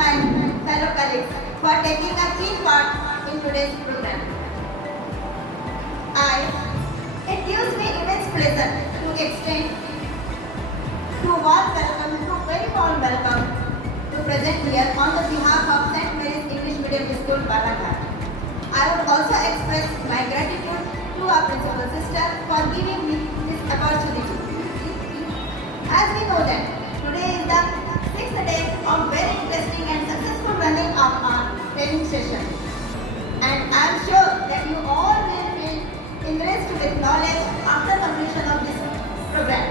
my fellow colleagues for taking a key part in today's program. It gives me immense pleasure to extend very warm welcome to present here on the behalf of St. Mary's English Medium School, Balaghat. I would also express my gratitude to our principal sister for giving me this opportunity. As we know that today is the 6th day of very interesting and successful running of our training session. And I am sure that you all will feel enriched with knowledge after completion of this program.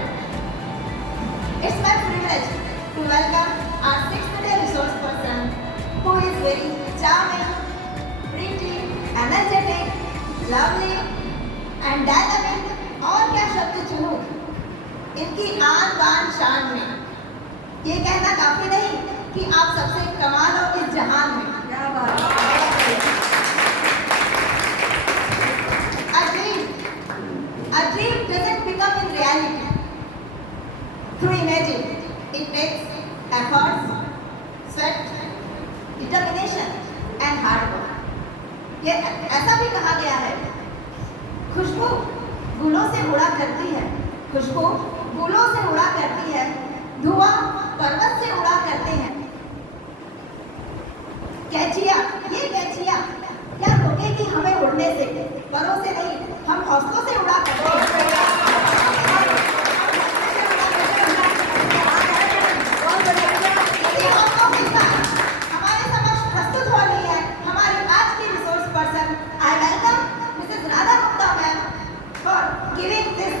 It's my privilege to welcome our 6th day resource person who is very charming, pretty, energetic, lovely and dynamic और क्या शब्द चुनूं इनकी आन बान शान में ये कहना काफी नहीं कि आप सबसे कमाल हो इस जहान में क्या बात A dream doesn't become in reality through imaging. It takes efforts, sweat, determination and hard work. ये ऐसा भी कहा गया है खुशबू गुलों से उड़ा करती है खुशबू गुलों से उड़ा करती है धुआं पर्वत से उड़ा करते हैं कैचिया ये कैचिया क्या रोकेगी हमें उड़ने से परों से नहीं हम हौसलों से उड़ा करते हैं हमारे समक्ष प्रस्तुत हो रही है हमारी आज की resource person I welcome Mrs Radha Gupta ma'am for giving this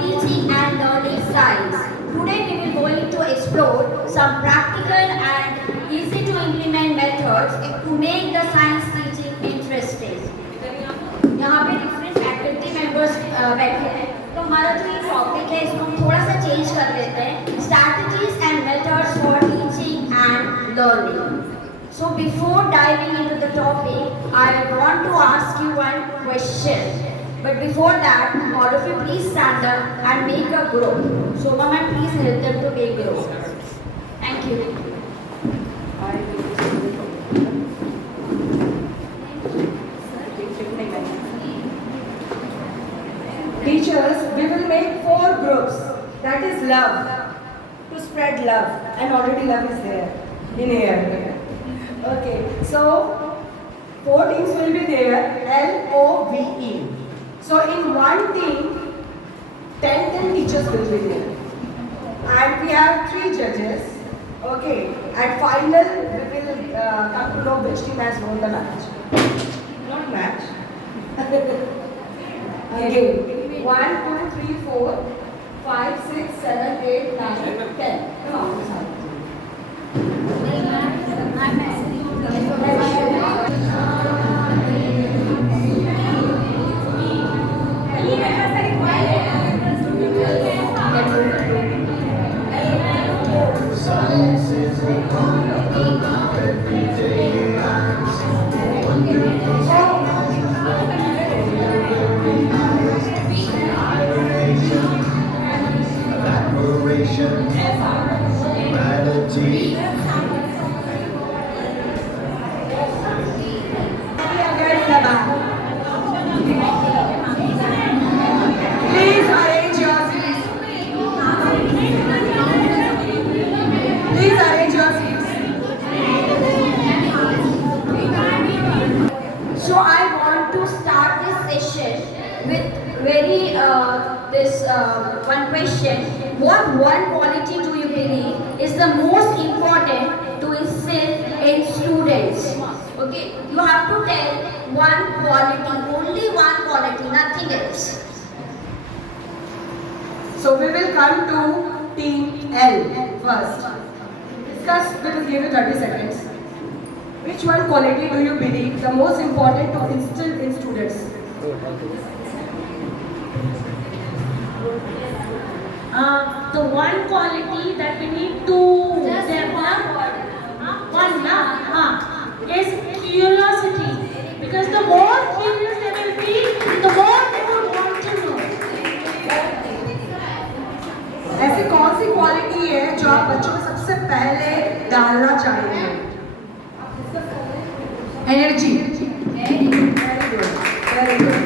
Teaching and learning science. Today we will going to explore some practical and easy to implement methods to make the science teaching interesting. यहाँ पे different faculty members बैठे हैं तो हमारा जो ये topic है इसको हम थोड़ा सा चेंज कर देते हैं strategies and methods for teaching and learning. So before diving into the topic, I want to ask you one question. But before that, all of you please stand up and make a group. Shobha ma'am, please help them to make group. Thank you. Teachers, we will make 4 groups. That is love. To spread love. And already love is there. In here. Okay. So, 4 teams will be there. LOVE. So in one team, 10 teachers will be there. And we have 3 judges. Okay. At final, we will come to know which team has won the match. Not match. Okay. 1, 2, 3, 4, 5, 6, 7, 8, 9, 10. Come on, Miss Harita. Science is a part of everyday lives. Wondering one question. What one quality do you believe is the most important to instill in students? Okay, you have to tell one quality, only one quality, nothing else. So we will come to team L first. Discuss, we will give you 30 seconds. Which one quality do you believe the most important to instill in students? The one quality that we need to develop, is curiosity. Because the more curious they will be, the more they will want to know. ऐसी कौन सी quality है जो आप बच्चों में सबसे पहले डालना चाहेंगे? Energy. Very good. Very good.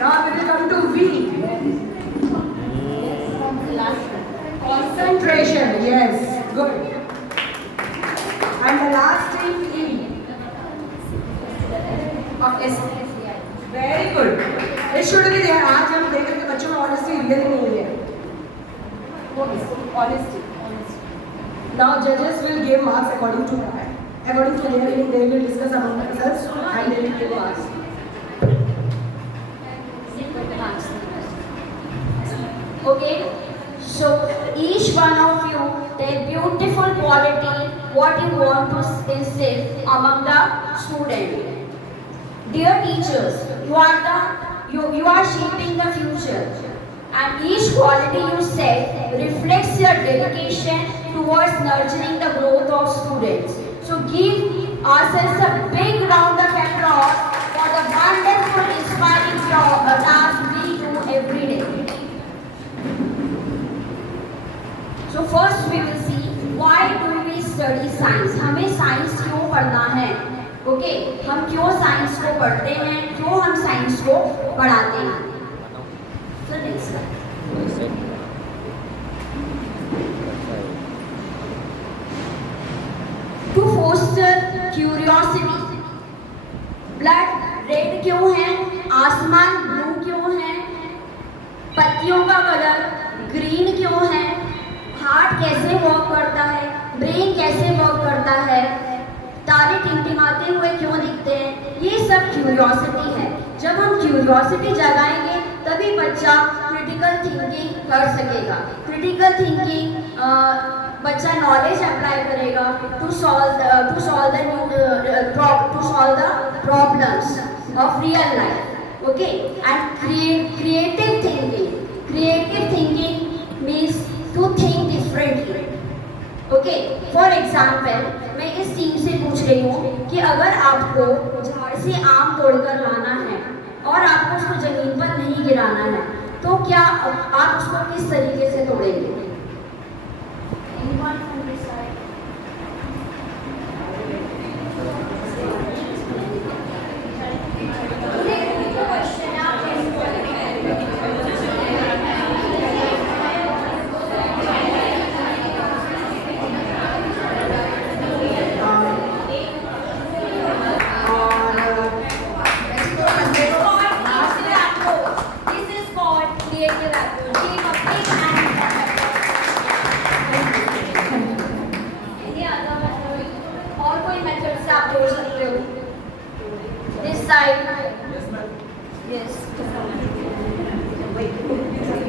Now we will come to V. Concentration. Yes. Good. And the last thing E. Okay. Very good. It should be there. आज हम देख रहे हैं कि बच्चों में honesty really नहीं है. Honesty. Now judges will give marks according to that. According to their reading, they will discuss among themselves and they will give marks. Okay, so each one of you tell beautiful quality what you want to instill among the student. Dear teachers, you are shaping the future, and each quality you set reflects your dedication towards nurturing the growth of students. So give ourselves a big round of applause for the wonderful, inspiring task we do every day. So first we will see why do we study science. हमें science क्यों पढ़ना है? Okay, हम क्यों science को पढ़ते हैं, क्यों हम साइंस को पढ़ाते हैं? So next slide. To foster curiosity. Blood red क्यों है? आसमान ब्लू क्यों है? पत्तियों का कलर ग्रीन क्यों है? हार्ट कैसे वर्क करता है? ब्रेन कैसे वर्क करता है? तारे टिमटिमाते हुए क्यों दिखते हैं? ये सब क्यूरियोसिटी है. जब हम क्यूरियोसिटी जगाएंगे तभी बच्चा क्रिटिकल थिंकिंग कर सकेगा. क्रिटिकल थिंकिंग बच्चा नॉलेज अप्लाई करेगा to solve the problems of real life. Okay, and creative thinking means to think differently. Okay, for example मैं इस टीम से पूछ रही हूँ कि अगर आपको झाड़ से आम तोड़कर लाना है और आपको उसको जमीन पर नहीं गिराना है तो क्या आप उसको किस तरीके से तोड़ेंगे? Anyone from this side?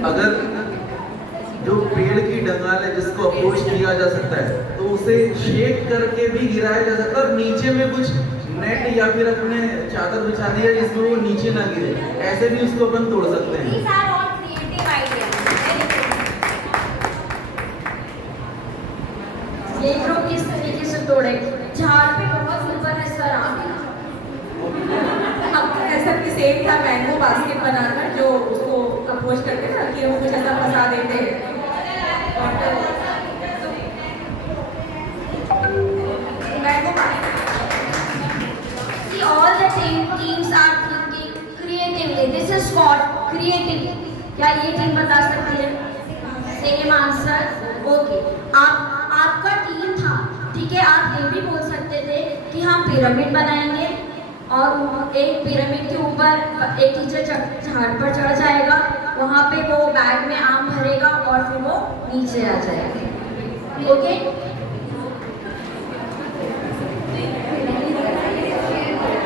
अगर जो पेड़ की डंगाल है जिसको अप्रोच किया जा सकता है तो उसे शेक करके भी गिराया जा सकता है और नीचे में कुछ नेट या फिर अपने चादर बिछा दिया जिसमें वो नीचे ना गिरे, ऐसे भी उसको अपन तोड़ सकते हैं. These are all creative ideas. ये ग्रुप किस तरीके से तोड़ेंगे? झाड़ पे बहुत ऊपर है सर आप. अब ऐसा कि सेम था मैंगो बास्केट बनाकर जो उसको अप्रोच करते हैं ना कि वो कुछ ऐसा फंसा देते हैं. See, all the teams are thinking creatively. This is called creativity. क्या ये टीम बता सकती है? Same answer. ओके, आपका टीम था, ठीक है. आप ये भी बोल सकते थे कि हम पिरामिड बनाएंगे और एक पिरामिड के ऊपर एक टीचर झाड़ पर चढ़ जाएगा वहाँ पे वो बैग में आम भरेगा और फिर वो नीचे आ जाएगा। ओके,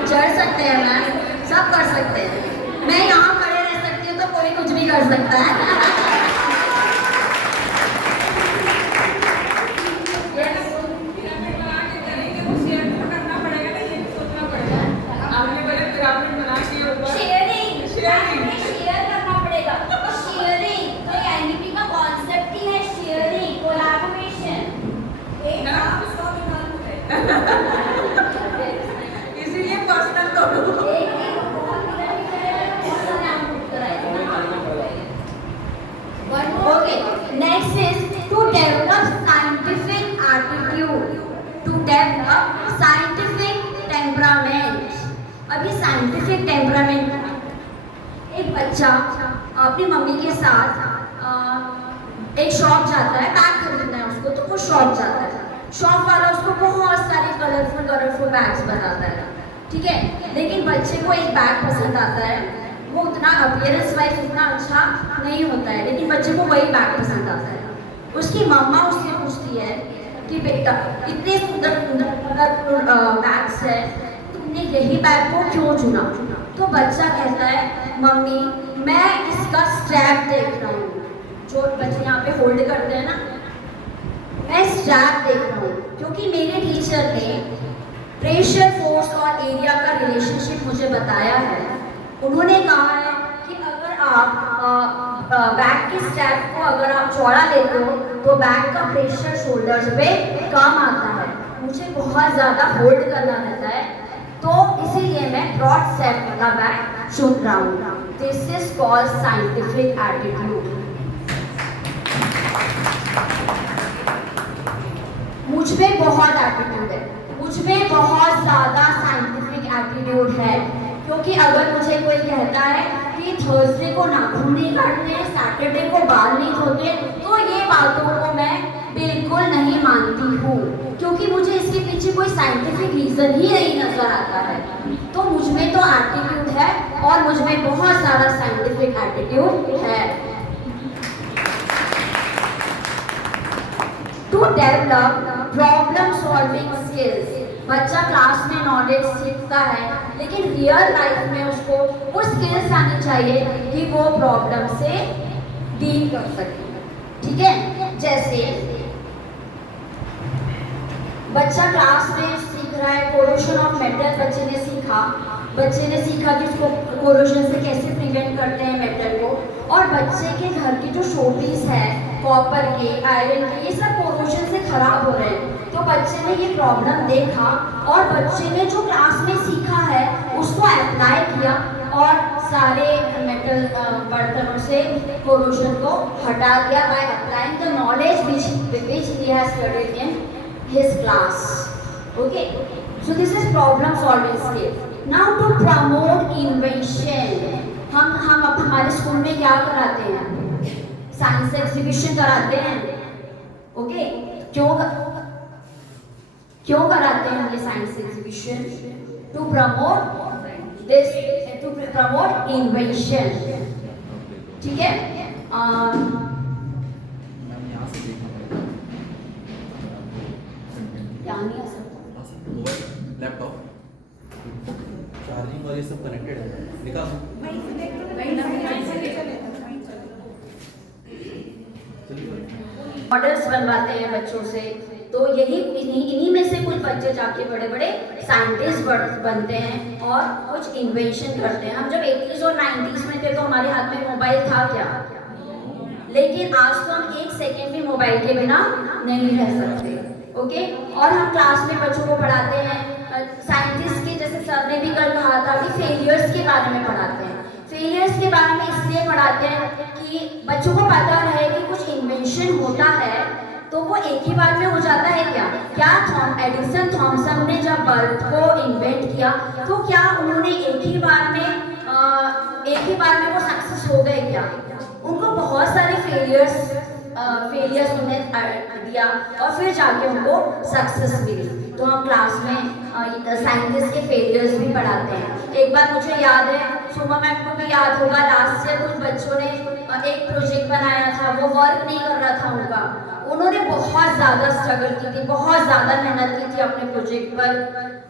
चढ़ सकते हैं मैम, सब कर सकते हैं। मैं यहाँ खड़े रह सकती हूँ तो कोई कुछ भी कर सकता है। शेयर करना पड़ेगा। शेयरिंग तो एनईपी का कॉन्सेप्ट ही है, शेयरिंग, कोलैबोरेशन। इसीलिए पर्सनल तो Okay, next is to develop scientific attitude, to develop scientific temperament. अभी scientific temperament, एक बच्चा अपनी मम्मी के साथ एक शॉप जाता है, बैग खरीदना है उसको, तो वो शॉप जाता है। शॉप वाला उसको बहुत सारे कलरफुल बैग्स बताता है, ठीक है। लेकिन बच्चे को एक बैग पसंद आता है, वो उतना अपीयरेंस वाइज उतना अच्छा नहीं होता है, लेकिन बच्चे को वही बैग पसंद आता है। उसकी मम्मा उससे पूछती है कि बेटा इतने सुंदर बैग्स है, तुमने यही बैग को क्यों चुना? तो बच्चा कहता है मम्मी मैं इसका स्ट्रैप देख रहा हूँ, जो बच्चे यहाँ पे होल्ड करते हैं ना, मैं स्ट्रैप देख रहा हूँ, क्योंकि मेरे टीचर ने प्रेशर फोर्स और एरिया का रिलेशनशिप मुझे बताया है। उन्होंने कहा है कि अगर आप बैग के स्ट्रैप को अगर आप चौड़ा लेते हो तो बैग का प्रेशर शोल्डर्स पे कम आता है, मुझे बहुत ज़्यादा होल्ड करना रहता है, तो इसीलिए मैं ब्रॉड स्ट्रैप वाला बैग चुन रहा हूँ। This is called scientific attitude. मुझ में बहुत एटीट्यूड है, मुझ में बहुत ज़्यादा साइंटिफिक एटीट्यूड है, क्योंकि अगर मुझे कोई कहता है कि थर्सडे को नाखून नहीं काटते, सैटरडे को बाल नहीं धोते, तो ये बातों को मैं बिल्कुल नहीं मानती हूँ, क्योंकि मुझे इसके पीछे कोई साइंटिफिक रीज़न ही नहीं नज़र आता है। तो मुझ में तो एटीट्यूड है और मुझ में बहुत सारा साइंटिफिक एटीट्यूड है। To develop problem solving skills, बच्चा क्लास में नॉलेज सीखता है, लेकिन रियल लाइफ में उसको वो स्किल्स आनी चाहिए कि वो प्रॉब्लम से डील कर सके, ठीक है। जैसे बच्चा क्लास में सीख रहा है कोरोशन ऑफ मेटल, बच्चे ने सीखा कि उसको कोरोशन से कैसे प्रिवेंट करते हैं मेटल को, और बच्चे के घर की जो शोपीस है कॉपर के, आयरन के, ये सब कोरोशन से खराब हो रहे हैं। तो बच्चे ने ये प्रॉब्लम देखा और बच्चे ने जो क्लास में सीखा है उसको अप्लाई किया और सारे मेटल बर्तनों से कोरोशन को हटा दिया by applying the knowledge which he has studied in his class. Okay, so this is problem solving skill. Now to promote invention, हम हमारे स्कूल में क्या कराते हैं? साइंस एग्जीबिशन कराते हैं। ओके, क्यों कराते हैं ये science exhibition? To promote this, to promote invention, ठीक है। लैपटॉप चार्जिंग और ये सब कनेक्टेड है, निकाल मॉडल्स बनवाते हैं बच्चों से, तो इन्हीं में से कुछ बच्चे जाके बड़े बड़े साइंटिस्ट बनते हैं और कुछ इन्वेंशन करते हैं। हम जब 80s और 90s में थे तो हमारे हाथ में मोबाइल था क्या? लेकिन आज तो हम एक सेकेंड भी मोबाइल के बिना नहीं रह सकते। ओके, और हम क्लास में बच्चों को पढ़ाते हैं साइंटिस्ट के, जैसे सर ने भी कल कहा था कि फेलियर्स के बारे में पढ़ाते हैं। फेलियर्स के बारे में इसलिए पढ़ाते हैं कि बच्चों को पता रहे कि कुछ इन्वेंशन होता है तो वो एक ही बार में हो जाता है क्या एडिसन थॉमसन ने जब बल्ब को इन्वेंट किया तो क्या उन्होंने एक ही बार में वो सक्सेस हो गए क्या? उनको बहुत सारे फेलियर्स उन्हें दिया और फिर जाके उनको सक्सेस मिली। तो हम क्लास में साइंटिस्ट के फेलियर्स भी पढ़ाते हैं। एक बार मुझे याद है, सुमा मैम को भी याद होगा, लास्ट ईयर कुछ बच्चों ने एक प्रोजेक्ट बनाया था, वो वर्क नहीं कर रहा था उनका। उन्होंने बहुत ज़्यादा स्ट्रगल की थी, बहुत ज़्यादा मेहनत की थी अपने प्रोजेक्ट पर।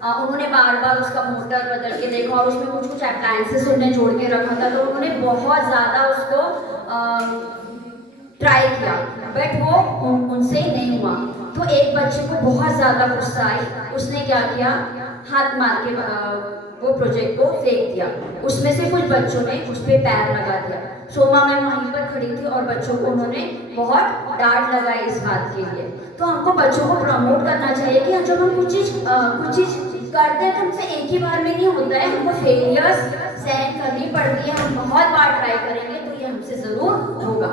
उन्होंने बार बार उसका मोटर बदल के देखा और उसमें कुछ कुछ अप्लायंसेस उन्होंने जोड़ के रखा था, तो उन्होंने बहुत ज़्यादा उसको ट्राई किया, बट वो उनसे नहीं हुआ। तो एक बच्चे को बहुत ज़्यादा गुस्सा आई, उसने क्या किया, हाथ मार के वो प्रोजेक्ट को फेंक दिया। उसमें से कुछ बच्चों ने उस पर पैर लगा दिया। सोमा मैम वहीं पर खड़ी थी और बच्चों को उन्होंने बहुत डांट लगाई इस बात के लिए। तो हमको बच्चों को प्रमोट करना चाहिए कि जब हम कुछ चीज़ करते हैं तो हमसे एक ही बार में नहीं होता है, हमको फेलियर्स सहन करनी पड़ती है। हम बहुत बार ट्राई करेंगे तो ये हमसे ज़रूर होगा।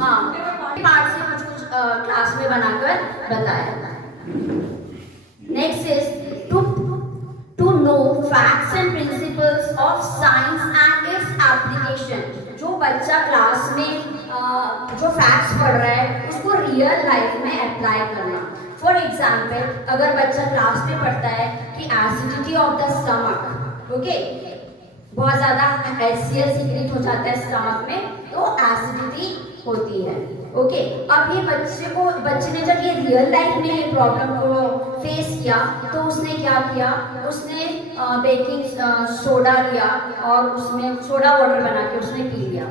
हाँ, पार्ट से कुछ क्लास में बनाकर बताया। Next is to know facts and principles of science and its application. जो बच्चा क्लास में जो फैक्ट्स पढ़ रहा है उसको रियल लाइफ में अप्लाई करना। फॉर एग्जाम्पल, अगर बच्चा क्लास में पढ़ता है कि acidity of the stomach, okay, बहुत ज़्यादा HCl सीक्रेट हो जाता है स्टमक में, तो एसिडिटी होती है, ओके। अब ये बच्चे ने जब ये रियल लाइफ में ये प्रॉब्लम को फेस किया तो उसने क्या किया, उसने बेकिंग सोडा लिया और उसमें सोडा वाटर बना के उसने पी लिया।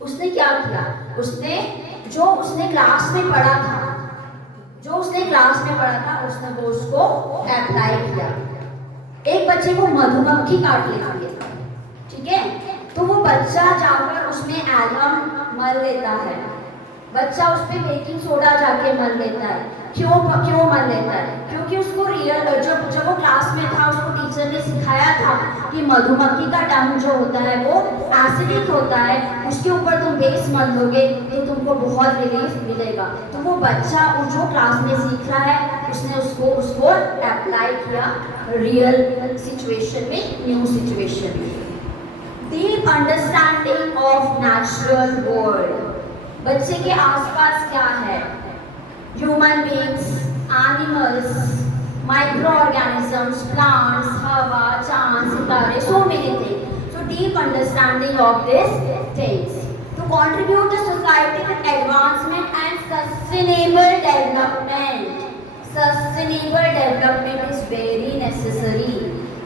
उसने क्या किया, उसने क्लास में पढ़ा था, उसने वो उसको अप्लाई किया। एक बच्चे को मधुमक्खी काट लेती है, ठीक है, तो वो बच्चा जाकर उसमें एलम मल लेता है, बच्चा उस पर बेकिंग सोडा जाके मल लेता है। क्यों मल लेता है? क्योंकि उसको जब वो क्लास में था उसको टीचर ने सिखाया था कि मधुमक्खी का डंग जो होता है वो एसिडिक होता है, उसके ऊपर तुम बेस मल लोगे तो तुमको बहुत रिलीफ मिलेगा। तो वो बच्चा जो क्लास में सीख रहा है उसने उसको अप्लाई किया रियल सिचुएशन में, न्यू सिचुएशन में। Deep understanding of natural world. बच्चे के आसपास क्या है, human beings, animals, micro organisms, plants, हवा, चांद, सितारे, so many things. So deep understanding of these things to contribute to society with advancement and sustainable development. Sustainable development is very necessary.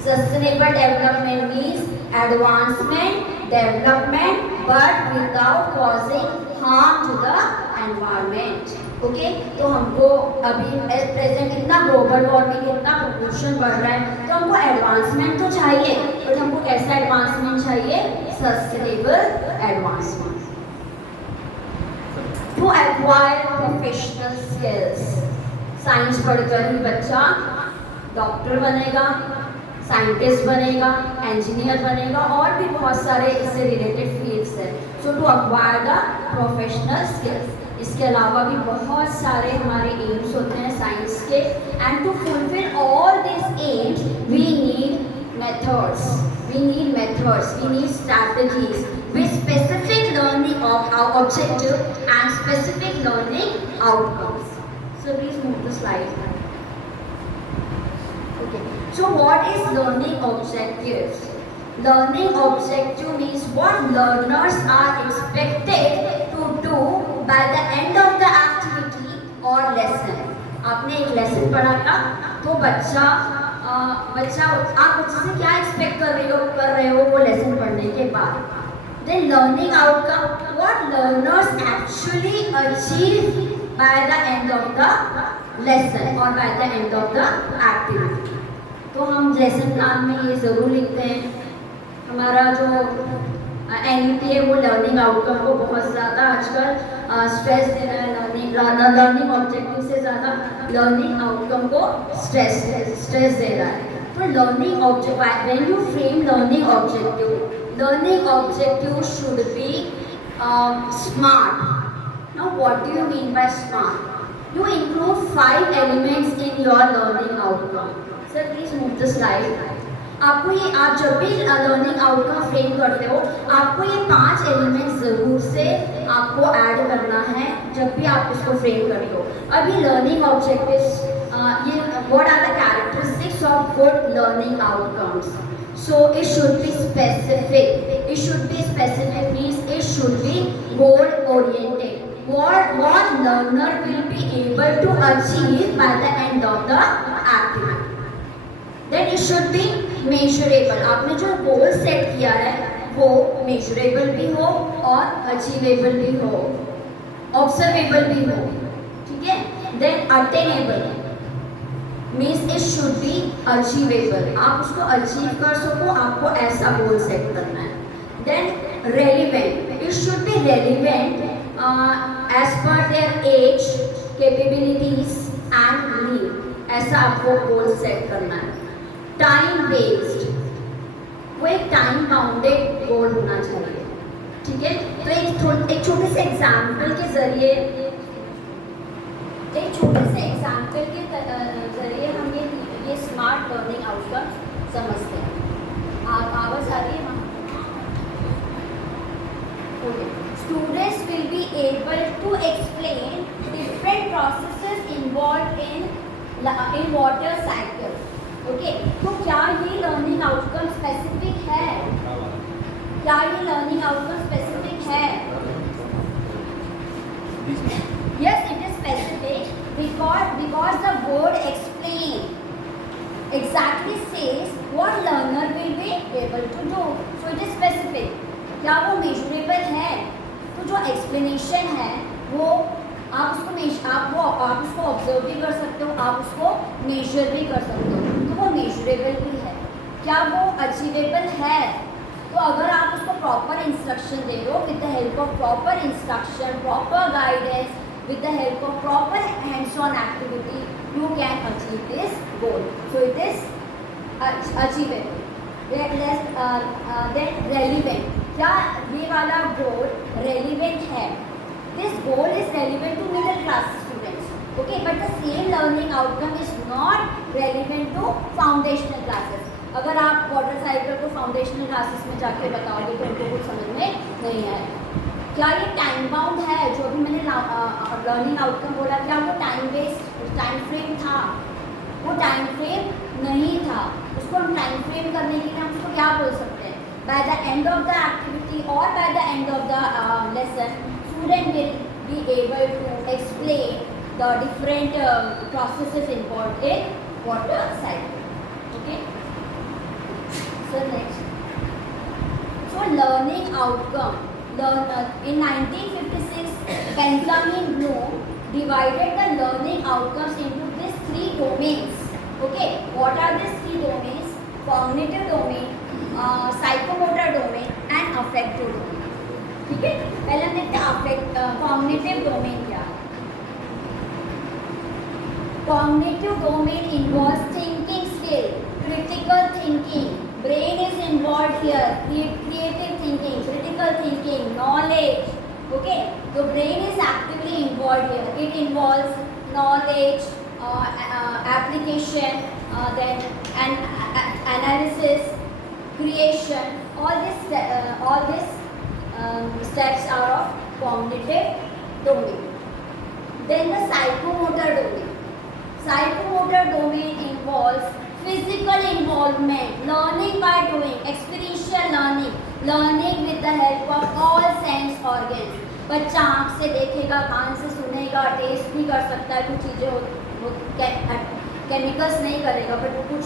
Sustainable development means advancement, development, but without causing harm to the environment. Okay, तो हमको अभी at present इतना global warming, इतना pollution बढ़ रहा है, तो हमको एडवांसमेंट तो चाहिए, बट हमको कैसा एडवांसमेंट चाहिए, sustainable advancement. To acquire professional skills. Science पढ़कर ही बच्चा डॉक्टर बनेगा, साइंटिस्ट बनेगा, इंजीनियर बनेगा और भी बहुत सारे इससे रिलेटेड फील्ड्स हैं। So to acquire the professional skills. इसके अलावा भी बहुत सारे हमारे एम्स होते हैं साइंस के, and to fulfil all this aims we need methods, we need strategies with specific learning of our objective and specific learning outcomes. So please move the slide. Okay. So what is learning objectives? Learning objective means what learners are expected to do by the end of the activity or lesson. आपने एक lesson पढ़ा था तो बच्चा आप बच्चे से क्या एक्सपेक्ट कर रहे हो वो लेसन पढ़ने के बाद। Then learning outcome, what learners actually achieve by the end of the lesson or by the end of the activity. तो हम लेसन प्लान में ये ज़रूर लिखते हैं। हमारा जो NUT है वो लर्निंग आउटकम को बहुत ज़्यादा आजकल स्ट्रेस दे रहा है, लर्निंग ऑब्जेक्टिव से ज़्यादा लर्निंग आउटकम को स्ट्रेस दे रहा है। तो learning objective, when you frame learning objective should be smart. Now what do you mean by smart? You include 5 elements in your learning outcome. Sir, please move the slide. आप जब भी learning outcome frame करते हो आपको ये 5 elements ज़रूर से आपको ऐड करना है जब भी आप इसको फ्रेम करते हो। अभी लर्निंग ऑब्जेक्टिव्स, ये what are the characteristics of good learning outcomes. So it should be specific. It should be specific means it should be goal oriented. What learner will be able to achieve by the end of the activity. Then it should be measurable. आपने जो goal set किया है वो measurable भी हो और achievable भी हो, observable भी हो, ठीक है? Then attainable means it should be achievable. आप उसको अचीव कर सको, आपको ऐसा गोल सेट करना है. Then relevant, it should be relevant as per their age, capabilities and need. ऐसा आपको गोल सेट करना है. Time based, वो एक टाइम बाउंडेड गोल होना चाहिए, ठीक है? तो एक छोटे से एग्जाम्पल के जरिए हम ये स्मार्ट लर्निंग आउटकम समझते हैं। आवाज आ रही है वहाँ? Students will be able to explain different processes involved in water cycle. Okay, तो क्या ये लर्निंग आउटकम स्पेसिफिक है? क्या ये लर्निंग आउटकम स्पेसिफिक है? Yes, it is specific because the word explain exactly says what learner will be able to do. So it is specific. क्या वो measurable है? तो जो explanation है वो आप उसको observe भी कर सकते हो, आप उसको measure भी कर सकते हो, तो वो measurable भी है. क्या वो achievable है? तो अगर आप उसको proper instruction दे रहे हो, with the help of proper instruction, proper guidance, with the help of proper hands-on activity, you can achieve this goal. So it is achievable. Then relevant. क्या ये वाला goal relevant है? This goal is relevant to middle class students. Okay, but the same learning outcome is not relevant to foundational classes. अगर आप water cycle को foundational classes में जाके बताओगे तो उनको कुछ समझ में नहीं आएगा. क्या ये टाइम बाउंड है? जो भी मैंने लर्निंग आउटकम बोला, क्या वो टाइम बेस्ड टाइम फ्रेम था? वो टाइम फ्रेम नहीं था. उसको हम टाइम फ्रेम करने के लिए हम उसको क्या बोल सकते हैं? By the end of the activity और by the end of the lesson, student will be able to explain the different processes involved in water cycle. Okay, so next, so learning outcome. In 1956, Benjamin Bloom divided the learning outcomes into these three domains. Okay, what are these three domains? Cognitive domain, psychomotor domain, and affective domain. ठीक है, पहले हम देखते हैं cognitive domain क्या है. Cognitive domain involves thinking skill, critical thinking. Brain is involved here, creative thinking, critical thinking, knowledge. Okay, the brain is actively involved here. It involves knowledge, application, then analysis, creation. All these steps are of cognitive domain. Then the psychomotor domain. Psychomotor domain involves physical involvement, learning by doing, experiential learning with the help of all sense organs. बच्चा आँख से देखेगा, कान से सुनेगा, test भी कर सकता है. कुछ चीज़ें वो केमिकल्स नहीं करेगा, बट वो कुछ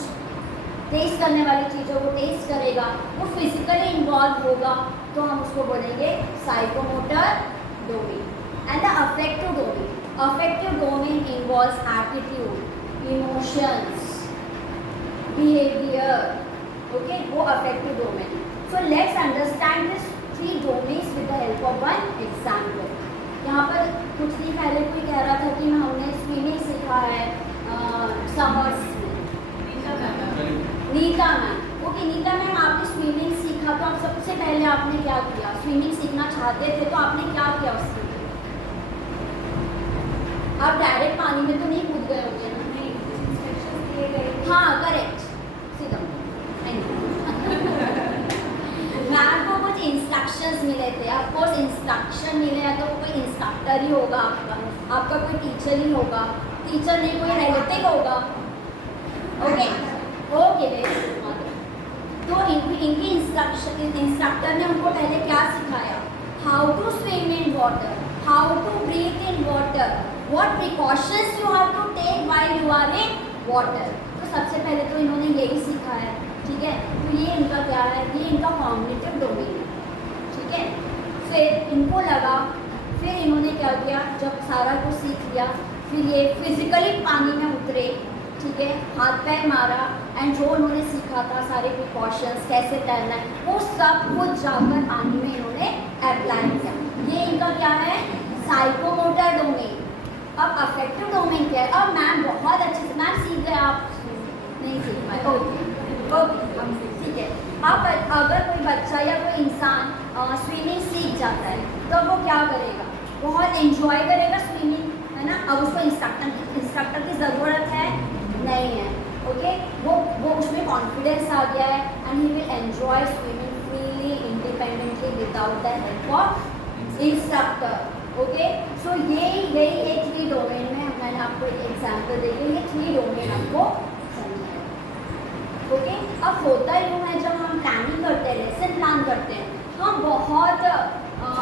टेस्ट करने वाली चीज़ों को टेस्ट करेगा. वो फिजिकली इन्वॉल्व होगा, तो हम उसको बोलेंगे psychomotor domain. And the affective domain. Affective domain involves attitude, emotions, behavior. Okay, वो affective domain. So let's understand these three domains with the help of one example. यहाँ पर कुछ दिन पहले कोई कह रहा था कि हमने स्विमिंग सीखा है समर्स में. नीता मैम. ओके, नीता मैम, आपने स्विमिंग सीखा, तो आप सबसे पहले आपने क्या किया? स्विमिंग सीखना चाहते थे तो आपने क्या किया उसके लिए? आप डायरेक्ट पानी में तो नहीं कूद गए होंगे ना? हाँ, करेक्ट. मैम को कुछ इंस्ट्रक्शन इंस्ट्रक्शंस मिले थे। ऑफकोर्स इंस्ट्रक्शन मिले हैं तो कोई इंस्ट्रक्टर ही होगा आपका कोई टीचर ही होगा, टीचर नहीं कोई रिलेटिव होगा। ओके ओके तो इनकी इंस्ट्रक्टर ने उनको पहले क्या सिखाया, how to swim in water, how to breathe in water, what precautions you have to take while you are in water. तो सबसे पहले तो इन्होंने यही सीखा है, ठीक है। तो ये इनका क्या है, ये इनका कॉग्निटिव डोमेन है, ठीक है। फिर इनको लगा, फिर इन्होंने क्या किया, जब सारा कुछ सीख लिया फिर ये फिजिकली पानी में उतरे, ठीक है, हाथ पैर मारा एंड जो उन्होंने सीखा था सारे प्रिकॉशंस कैसे तैरना है वो सब कुछ जाकर पानी में इन्होंने अप्लाई किया। ये इनका क्या है, साइकोमोटर डोमेन। अब अफेक्टिव डोमेन क्या है, अब मैम बहुत अच्छे से मैम सीख गए, आप नहीं सीख पाए, ओके हम ठीक है। अब अगर कोई बच्चा या कोई इंसान स्विमिंग सीख जाता है तो वो क्या करेगा, बहुत एंजॉय करेगा स्विमिंग, है ना। अब उसको इंस्ट्रक्टर की ज़रूरत है नहीं है, ओके। वो उसमें कॉन्फिडेंस आ गया है and he will enjoy swimming freely independently without the help of instructor, okay. So यही एक 3 डोमेन में मैंने आपको एक एग्जाम्पल दे दिया, ये 3 डोमेन आपको समझाया, ओके। अब होता यूँ है जब हम प्लानिंग करते हैं, लेसन प्लान करते हैं, हम बहुत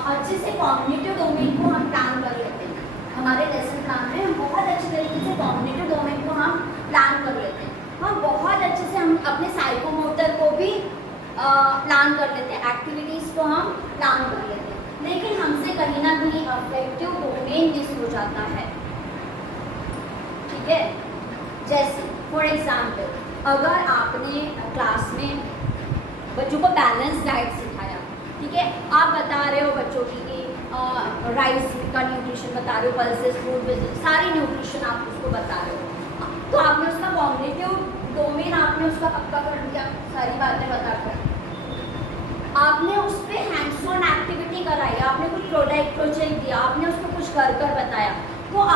अच्छे से कॉग्निटिव डोमेन को हम प्लान कर लेते हैं। हमारे लेसन प्लान में हम बहुत अच्छे तरीके से कॉग्निटिव डोमेन को हम प्लान कर लेते हैं, हम बहुत अच्छे से हम अपने साइकोमोटर को भी प्लान कर लेते हैं, एक्टिविटीज़ को हम प्लान कर लेते हैं, लेकिन हमसे कहीं ना कहीं अफेक्टिव डोमेन मिस हो जाता है, ठीक है। जैसे फॉर एग्जाम्पल अगर आपने क्लास में बच्चों को बैलेंस डाइट सिखाया, ठीक है, आप बता रहे हो बच्चों की राइस का न्यूट्रिशन बता रहे हो, पल्सेस, फ्रूट, वेजिटेबल, सारी न्यूट्रिशन आप उसको बता रहे हो, तो आपने उसका कॉग्निटिव डोमेन आपने उसका पक्का कर दिया, सारी बातें बताकर आपने उस पर हैंड्स ऑन एक्टिविटी कराई, आपने कुछ प्रोजेक्ट दिया, आपने उसको कुछ कर बताया, तो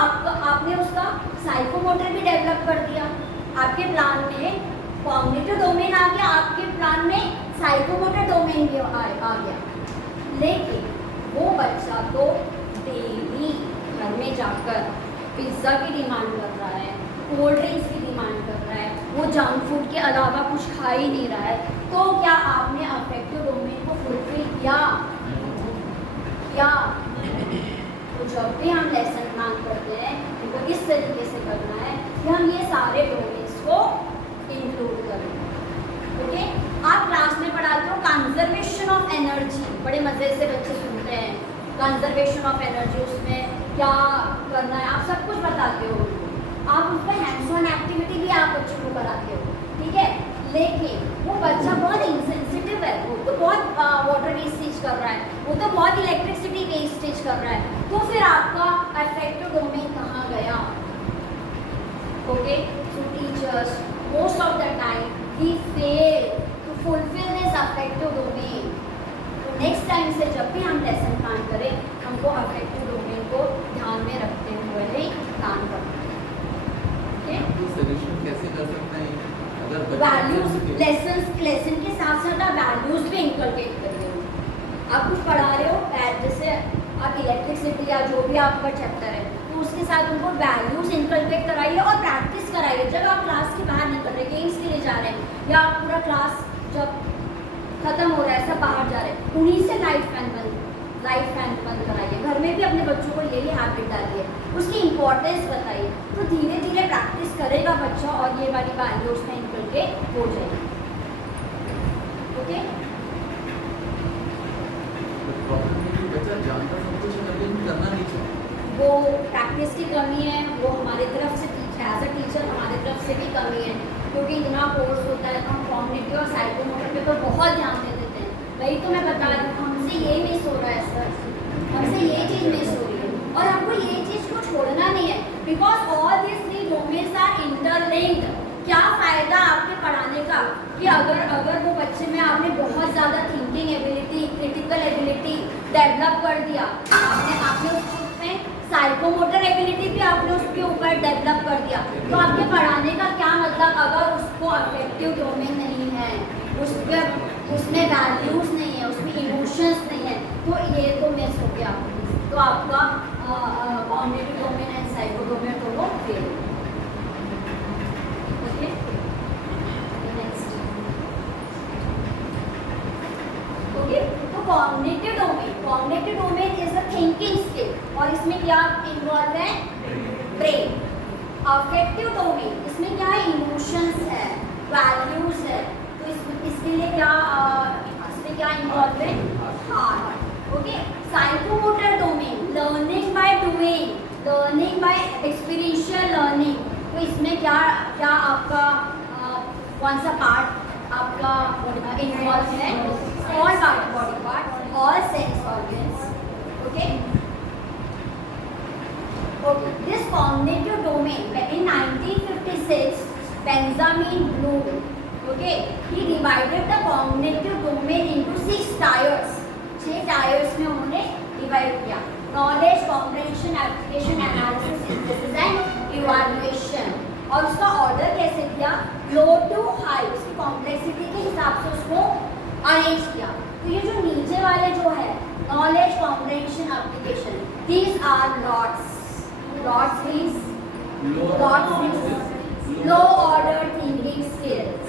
आपने उसका साइकोमोटर भी डेवलप कर दिया। आपके प्लान में कॉग्निटिव डोमेन आ गया, आपके प्लान में साइकोमोटर डोमेन भी आ गया, लेकिन वो बच्चा तो डेली घर में जाकर पिज़्ज़ा की डिमांड कर रहा है, कोल्ड ड्रिंक्स की डिमांड कर रहा है, वो जंक फूड के अलावा कुछ खा ही नहीं रहा है, तो क्या आपने अफेक्टिव डोमेन को फुलफिल किया? तो जब भी हम लेसन प्लान करते हैं तो किस तरीके से करना है कि हम ये सारे डोमेन्स को इंक्लूड करें, ओके। आप क्लास में पढ़ाते हो कंजर्वेशन ऑफ एनर्जी, बड़े मज़े से बच्चे सुनते हैं कंजर्वेशन ऑफ एनर्जी, उसमें क्या करना है आप सब कुछ बताते हो, आप उस पर हैंड्स ऑन एक्टिविटी भी आप बच्चों को कराते हो, ठीक है, लेकिन वो बच्चा बहुत इंसेंसिटिव है, वो तो बहुत वाटर वेस्टेज कर रहा है, वो तो बहुत इलेक्ट्रिसिटी वेस्टेज कर रहा है, तो फिर आपका अफेक्टिव डोमेन कहाँ गया, okay. So teachers most of the time we fail to fulfil this affective domain. तो नेक्स्ट टाइम से जब भी हम लेसन प्लान करें हमको अफेक्टिव डोमेन को ध्यान में रखते हुए ही प्लान करना है, ओके। तो सॉल्यूशन कैसे कर सकते हैं अगर वैल्यूज लेसन के साथ साथ आप वैल्यूज भी इंकलकेट कर रहे हो, आप कुछ पढ़ा रहे हो, जैसे आप इलेक्ट्रिसिटी या जो भी आपका चैप्टर है तो उसके साथ उनको वैल्यूज इंकलकेट कराइए और प्रैक्टिस कराइए। जब आप क्लास के बाहर निकल रहे गेम्स के लिए जा रहे हैं या आप पूरा क्लास जब खत्म हो रहा है सब बाहर जा रहे हैं, उन्हीं से लाइफ फैन बंद कराइए। घर में भी अपने बच्चों को यही हैबिट डालिए, उसकी इम्पोर्टेंस बताइए, तो धीरे धीरे प्रैक्टिस करेगा बच्चा और ये वाली वैल्यूज में इंकलकेट हो जाएगी, ओके। बच्चा जानता सब कुछ है लेकिन करना नहीं चाहता, वो प्रैक्टिस की कमी है, वो हमारे तरफ से एज अ टीचर हमारे तरफ से भी कमी है, क्योंकि इतना कोर्स होता है तो हम कॉग्निटिव और साइकोमोटर पे तो बहुत ध्यान दे देते हैं। वही तो मैं बता रही हूँ, हमसे ये मिस हो रहा है सर, हमसे ये चीज़ मिस हो रही है और हमको ये चीज़ को छोड़ना नहीं है, because all this 3 domains are interlinked. क्या फ़ायदा आपके पढ़ाने का कि अगर वो बच्चे में आपने बहुत ज़्यादा thinking ability, critical ability develop कर दिया, आपने उसमें साइकोमोटर एबिलिटी भी आपने उसके ऊपर डेवलप कर दिया, तो आपके पढ़ाने का क्या मतलब अगर उसको अफेक्टिव डोमेन नहीं है, उसमें वैल्यूज़ नहीं है, उसमें इमोशन इमोशंस नहीं है, तो ये तो मिस हो गया। तो आपका cognitive domain and psycho domain दोनों फेल। Okay, next. ओके, तो cognitive domain is the thinking skill, और इसमें क्या इन्वॉल्व है? ब्रेन। अफेक्टिव डोमेन, इसमें क्या है? इमोशंस है, वैल्यूज है, तो इसके लिए क्या इसमें क्या इन्वॉल्व है? Heart. Okay, psychomotor domain, learning by doing, learning bye experiential learning, तो इसमें क्या क्या आपका कौन सा पार्ट आपका इन्वॉल्व है? All part, body part, all sense organs. Okay, this cognitive domain in 1956 Benjamin Bloom, okay, he divided the cognitive domain into 6 tiers. 6 tiers में उन्होंने डिवाइड किया: knowledge, comprehension, application, analysis, synthesis and evaluation. और उसका order कैसे किया? लो to high, उसकी complexity के हिसाब से उसको अरेंज किया। तो ये जो नीचे वाले जो है knowledge, comprehension, application, these are lots. Lots means low order thinking skills,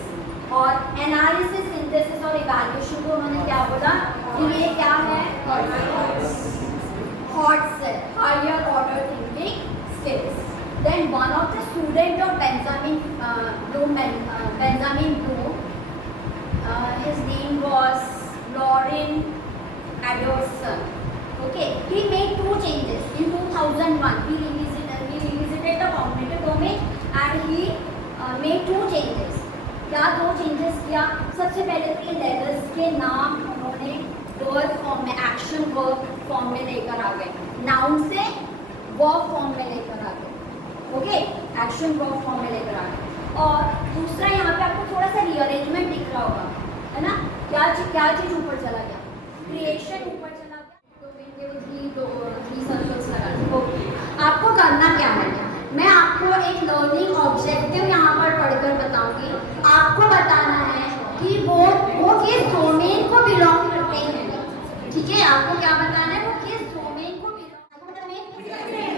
और एनालिसिस, सिंथेसिस और इवैल्यूएशन को उन्होंने क्या बोला कि ये क्या है? Hot set, higher order thinking skills. Then one of the student of Benjamin Bloom, his name was Lauren Anderson. Okay, he made 2 changes in 2001. He revisited the cognitive domain and he made 2 changes. क्या 2 changes किया? सबसे पहले तो ये levels के नाम उन्होंने verb form में, एक्शन वर्ब फॉर्म में लेकर आ गए, नाउन से वर्ब फॉर्म में लेकर आ गए। ओके, एक्शन वर्ब फॉर्म में लेकर आ गए। और दूसरा यहाँ पे आपको थोड़ा सा रीअरेंजमेंट दिख रहा होगा, है ना? क्या चीज़ ऊपर चला गया? क्रिएशन ऊपर चला गया, थ्री सर्कल्स लगा दिए। ओके, आपको करना क्या है? मैं आपको एक लर्निंग ऑब्जेक्टिव यहाँ पर पढ़कर बताऊंगी। आपको बताना है कि वो किस डोमेन को बिलोंग करते हैं। ठीक है, आपको क्या बताना है? वो किस डोमेन को belong.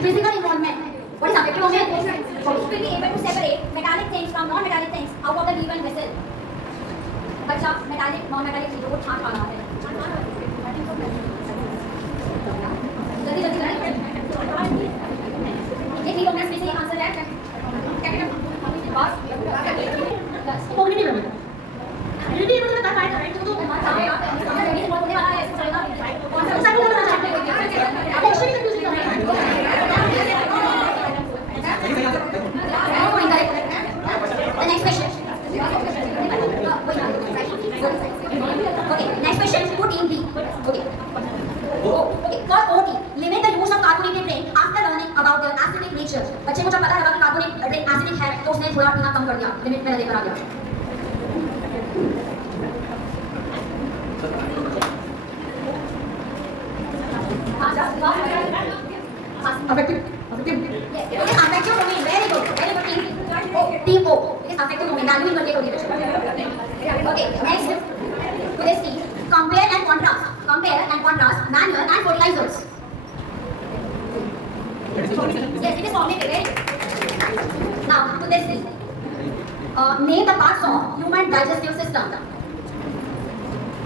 Physical involvement, what is affective domain? To be able to separate metallic things from non-metallic things out of the given vessel. बच्चा metallic, non-metallic चीजों को छांट रहा है। जल्दी करें। ये 3 मिनट्स में से आंसर है क्या? बस कॉग्निटिव डोमेन। ये भी मतलब बता पाए तो ये बहुत होने वाला है, इसको चलेगा। कौन सा साइकिल करना चाहते हैं? आप ऑप्शन ही कंफ्यूज कर रहे हैं। The next question. Okay, next question. Put in B. Okay. Okay, for OT, limit the use of carbonated drink after learning about their acidic nature. बच्चे को जब पता लगा कि कार्बोनेट ड्रिंक एसिडिक है तो उसने थोड़ा पीना कम कर दिया, लिमिट में लेकर आ गया। Affective domain, very good team. Team O, it is affective domain. Value in करके करिए। Okay, next to this team, compare and contrast manual and fertilizers. Yes, it is cognitive. Now to this team, name the parts of human digestive system.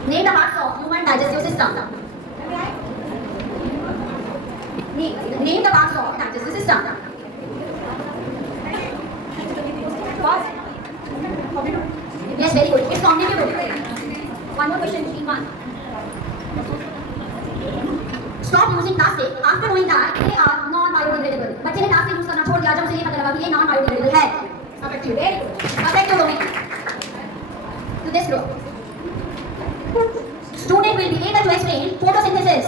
Name the parts of human digestive system. Name the parts of digestive system. First, yes, very good. It's cognitive. One more question, G1. Stop using plastic after knowing that they are non-biodegradable. बच्चे ने plastic use करना छोड़ दिया जब उसे ये पता लगा कि ये non-biodegradable है. Affective, very good. Affective domain. To this group, student will be able to explain photosynthesis.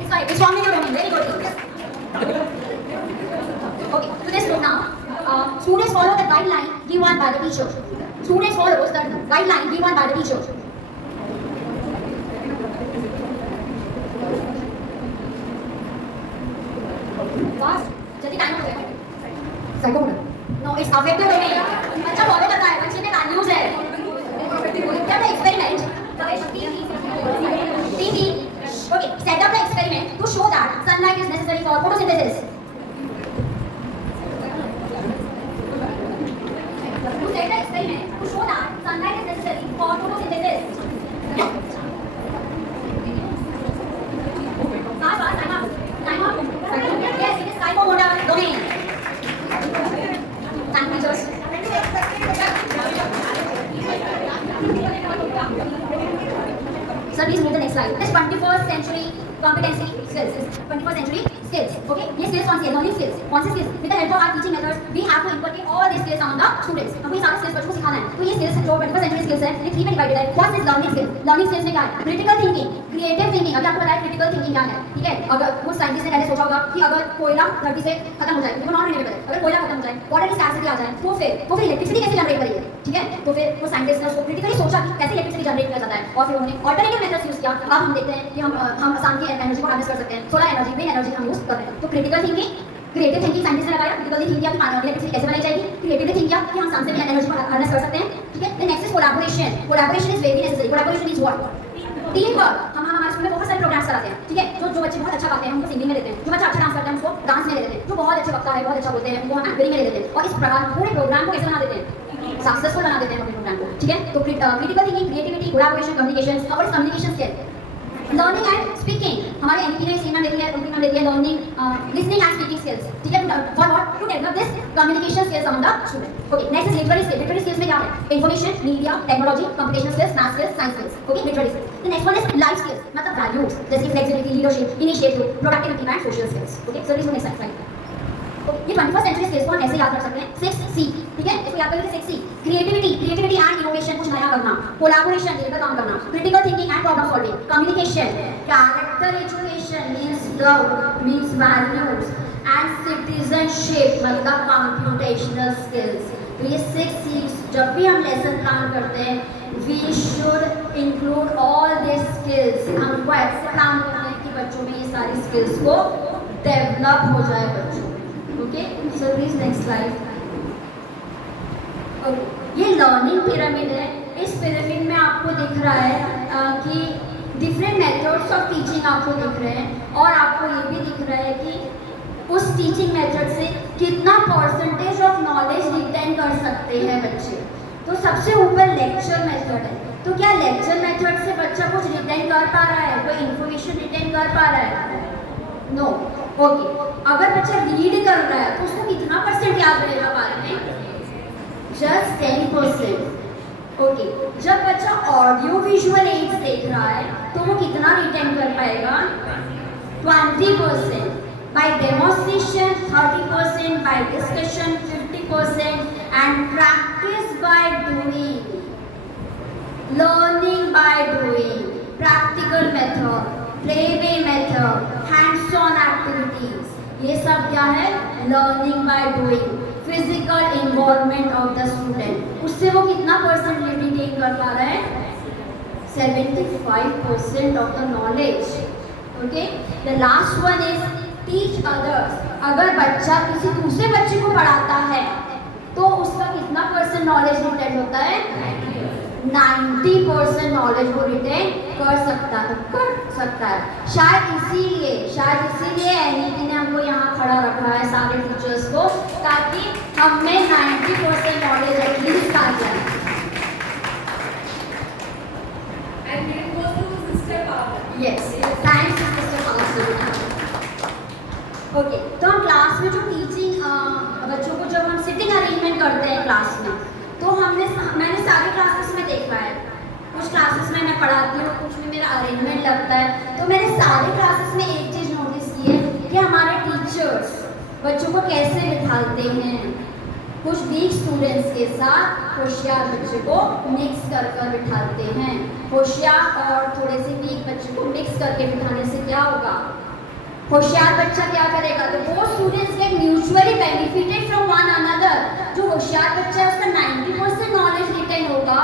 It's right. It's cognitive domain. Very good. Okay. To this group now, students follow the guideline given by the teacher. Students follows the guideline given by the teacher. Fast. जल्दी time हो जाएगा। Psychomotor. No, it's affective domain. बच्चा follow करता है, बच्चे में values है। Picture the experiment. Okay, set up the experiment to show that sunlight is necessary for photosynthesis. To set the experiment to show that sunlight is necessary for photosynthesis. Time up. Yes, it is psychomotor domain. Thank you, teachers. Sir, please move the next slide. This 21st century competency skills. 21st century skills. Okay, ये skills कौन सी है? Learning skills. कौन सी skills? With the help of our teaching methods, we have to inculcate all these skills on the students. हमको ये सारे skills बच्चों को सिखाना है. तो ये skills जो 21st century skills है, ये 3 में divided है. First is learning skills. Learning skills में क्या है? Critical thinking, creative thinking. अभी आपको बताया critical thinking क्या है, ठीक है? अगर कुछ साइंटिस्ट ने पहले सोचा होगा कि अगर कोयला धरती से खत्म हो जाए, देखो नॉन रिन्यूएबल है. अगर कोयला खत्म हो जाए, वाटर की स्कैर्सिटी आ जाए, तो फिर इलेक्ट्रिसिटी कैसे जनरेट करेंगे, ठीक है? तो फिर वो साइंटिस्ट ने उसको क्रिटिकली सोचा कि कैसे इलेक्ट्रिसिटी जनरेट किया जाता है, और फिर उन्होंने ऑल्टरनेटिव मेथड्स यूज किया. अब हम देखते हैं कि हम सन की एनर्जी को हार्नेस कर सकते हैं, सोलर एनर्जी, विंड एनर्जी हम यूज कर रहे हैं. तो critical thinking, creative thinking scientist ने लगाया. क्रिटिकली थिंक किया कि इलेक्ट्रिसिटी कैसे बनाई जाएगी. क्रिएटिवली थिंक किया कि हम सन से भी एनर्जी को हार्नेस कर सकते हैं, ठीक है? Then next is collaboration. Collaboration is very necessary. Collaboration is what? Team work. हम हमारे स्कूल में बहुत सारे प्रोग्राम्स कराते हैं, ठीक है? जो बच्चे बहुत अच्छा गाते हैं उनको सिंगिंग में देते हैं, जो बच्चा अच्छा डांस करता है उसको डांस में ले लेते हैं, जो बहुत अच्छा वक्ता है, बहुत अच्छा बोलते हैं उनको हम एंकरिंग में ले लेते हैं. और इस प्रकार पूरे प्रोग्राम को कैसे बना देते हैं? सक्सेसफुल बना देते हैं अपने प्रोग्राम को, ठीक है? तो critical thinking, creativity, collaboration, communication. और communication skill, learning and speaking. हमारे एनपी ने सीमा देती है, उनकी नाम देती है learning, listening and speaking skills, ठीक है? For what? To develop this communication skills among the student. Okay, next is literary skills. Literary skills में क्या है? Information, media, technology, computational skills, math skills, science skills. Okay, literary skills. The next one is life skills, मतलब values जैसे flexibility, leadership, initiative, productivity and social skills. Okay, so this one next slide. तो ये 21st century skills को हम ऐसे याद रख सकते हैं. 6C, ठीक है? इसको याद करेंगे 6C. क्रिएटिविटी एंड इनोवेशन, कुछ नया करना. कोलैबोरेशन, मिलकर काम करना. Critical thinking and problem solving. Communication. Character education means love, means values and citizenship मतलब कंप्यूटेशनल स्किल्स. तो ये 6C जब भी हम लेसन प्लान करते हैं we should include all this skills. हमको ऐसे प्लान करना है कि बच्चों में ये सारी स्किल्स को डेवलप हो जाए बच्चों. Okay, so please next slide. ये लर्निंग पिरामिड है. इस पिरामिड में आपको दिख रहा है कि डिफरेंट मेथड्स ऑफ टीचिंग आपको दिख रहे हैं, और आपको ये भी दिख रहा है कि उस टीचिंग मेथड से कितना परसेंटेज ऑफ नॉलेज रिटेन कर सकते हैं बच्चे. तो सबसे ऊपर लेक्चर मेथड है. तो क्या लेक्चर मेथड से बच्चा कुछ रिटेन कर पा रहा है, कोई इन्फॉर्मेशन रिटेन कर पा रहा है? नो. ओके, अगर बच्चा रीड कर रहा है तो उसको कितना परसेंट याद रहेगा बारे में? जस्ट 10%. ओके, जब बच्चा ऑडियो विजुअल एड्स देख रहा है तो वो कितना रिटेन कर पाएगा? 20%. By demonstration 30%, by discussion 50%, and practice by doing. Learning by doing, practical method, play way method, hands on activities, ये सब क्या है? Learning by doing. Physical involvement of the student, उससे वो कितना परसेंट रिटेन कर पा रहा है? 75% of the knowledge. Okay, the last one is teach others. अगर बच्चा किसी दूसरे बच्चे को पढ़ाता है तो उसका कितना परसेंट नॉलेज रिटेन होता है? 90% नॉलेज वो रिटेन कर सकता है. शायद इसीलिए एनईपी ने हमको यहाँ खड़ा रखा है सारे टीचर्स को, ताकि हमें 90% नॉलेज एटलीस्ट आ जाए. Yes, thanks sister power. Okay, तो हम क्लास में जो टीचिंग बच्चों को जब हम सिटिंग अरेंजमेंट करते हैं क्लास में, तो मैंने सारे क्लासेस में देखा है. कुछ क्लासेस में मैं पढ़ाती हूँ, कुछ में मेरा अरेंजमेंट लगता है. तो मैंने सारे क्लासेस में एक चीज़ नोटिस की है कि हमारे टीचर्स बच्चों को कैसे बिठाते हैं. कुछ वीक स्टूडेंट्स के साथ होशियार बच्चे को मिक्स कर बिठाते हैं. होशियार और थोड़े से वीक बच्चे को मिक्स करके बिठाने से क्या होगा? होशियार बच्चा क्या करेगा? तो वो students gate mutually benefited from one another. जो होशियार बच्चा है उसका 90% नॉलेज रिटेन होगा,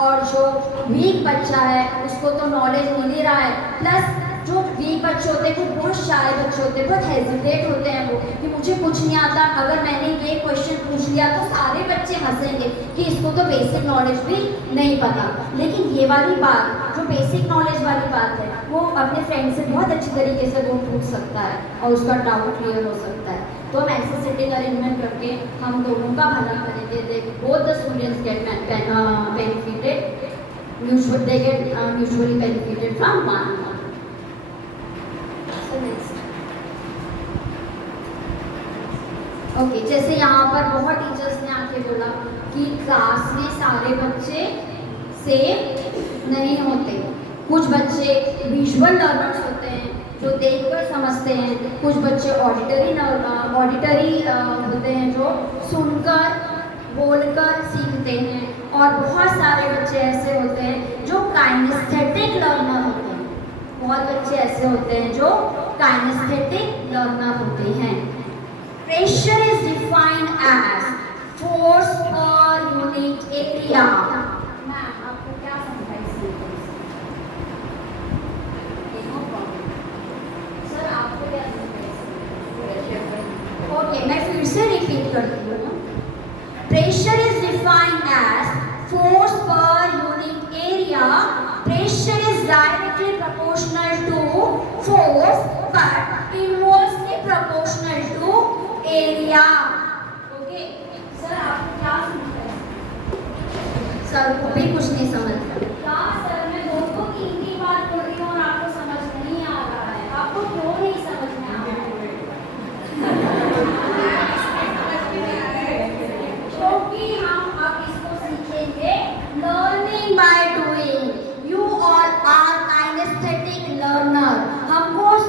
और जो वीक बच्चा है उसको तो नॉलेज मिल ही रहा है, प्लस जो वीक बच्चे होते हैं वो बहुत शाय बच्चे बच्चे होते हैं बहुत हेजिटेट होते हैं वो कि मुझे कुछ नहीं आता, अगर मैंने ये क्वेश्चन पूछ लिया तो सारे बच्चे हंसेंगे कि इसको तो बेसिक नॉलेज भी नहीं पता। लेकिन ये वाली बात जो बेसिक नॉलेज वाली बात है वो अपने फ्रेंड से बहुत अच्छी तरीके से वो पूछ सकता है और उसका डाउट क्लियर हो सकता है। तो हम ऐसे सिटिंग अरेंजमेंट करके हम दोनों का भला करेंगे। They both the students get benefited, they get mutually benefited from one another. So next. Okay, जैसे यहाँ पर बहुत टीचर्स ने आके बोला कि क्लास में सारे बच्चे सेम नहीं होते। कुछ बच्चे विजुअल लर्नर्स होते हैं जो देखकर समझते हैं, कुछ बच्चे ऑडिटरी होते हैं जो सुनकर बोलकर सीखते हैं, और बहुत सारे बच्चे ऐसे होते हैं जो काइनेस्थेटिक लर्नर होते हैं। बहुत बच्चे ऐसे होते हैं जो काइनेस्थेटिक लर्नर होते हैं। Pressure is defined as force per unit area. Ma'am, आपको क्या समझा इसमें? No problem. सर, आपको क्या समझा? ओके, मैं फिर से रिपीट करती हूँ। Pressure is defined as force per unit area. Pressure is directly proportional to force, but inversely proportional to area. Okay. Sir, आपको क्या समझ है? सर को भी कुछ नहीं समझ रहा। क्या सर, मैं दोनों की बात बोल रही हूँ और आपको समझ नहीं आ रहा है। आपको क्यों नहीं समझ में आ रहा है? क्योंकि हम अब इसको सीखेंगे learning by doing. You all are kinesthetic learner.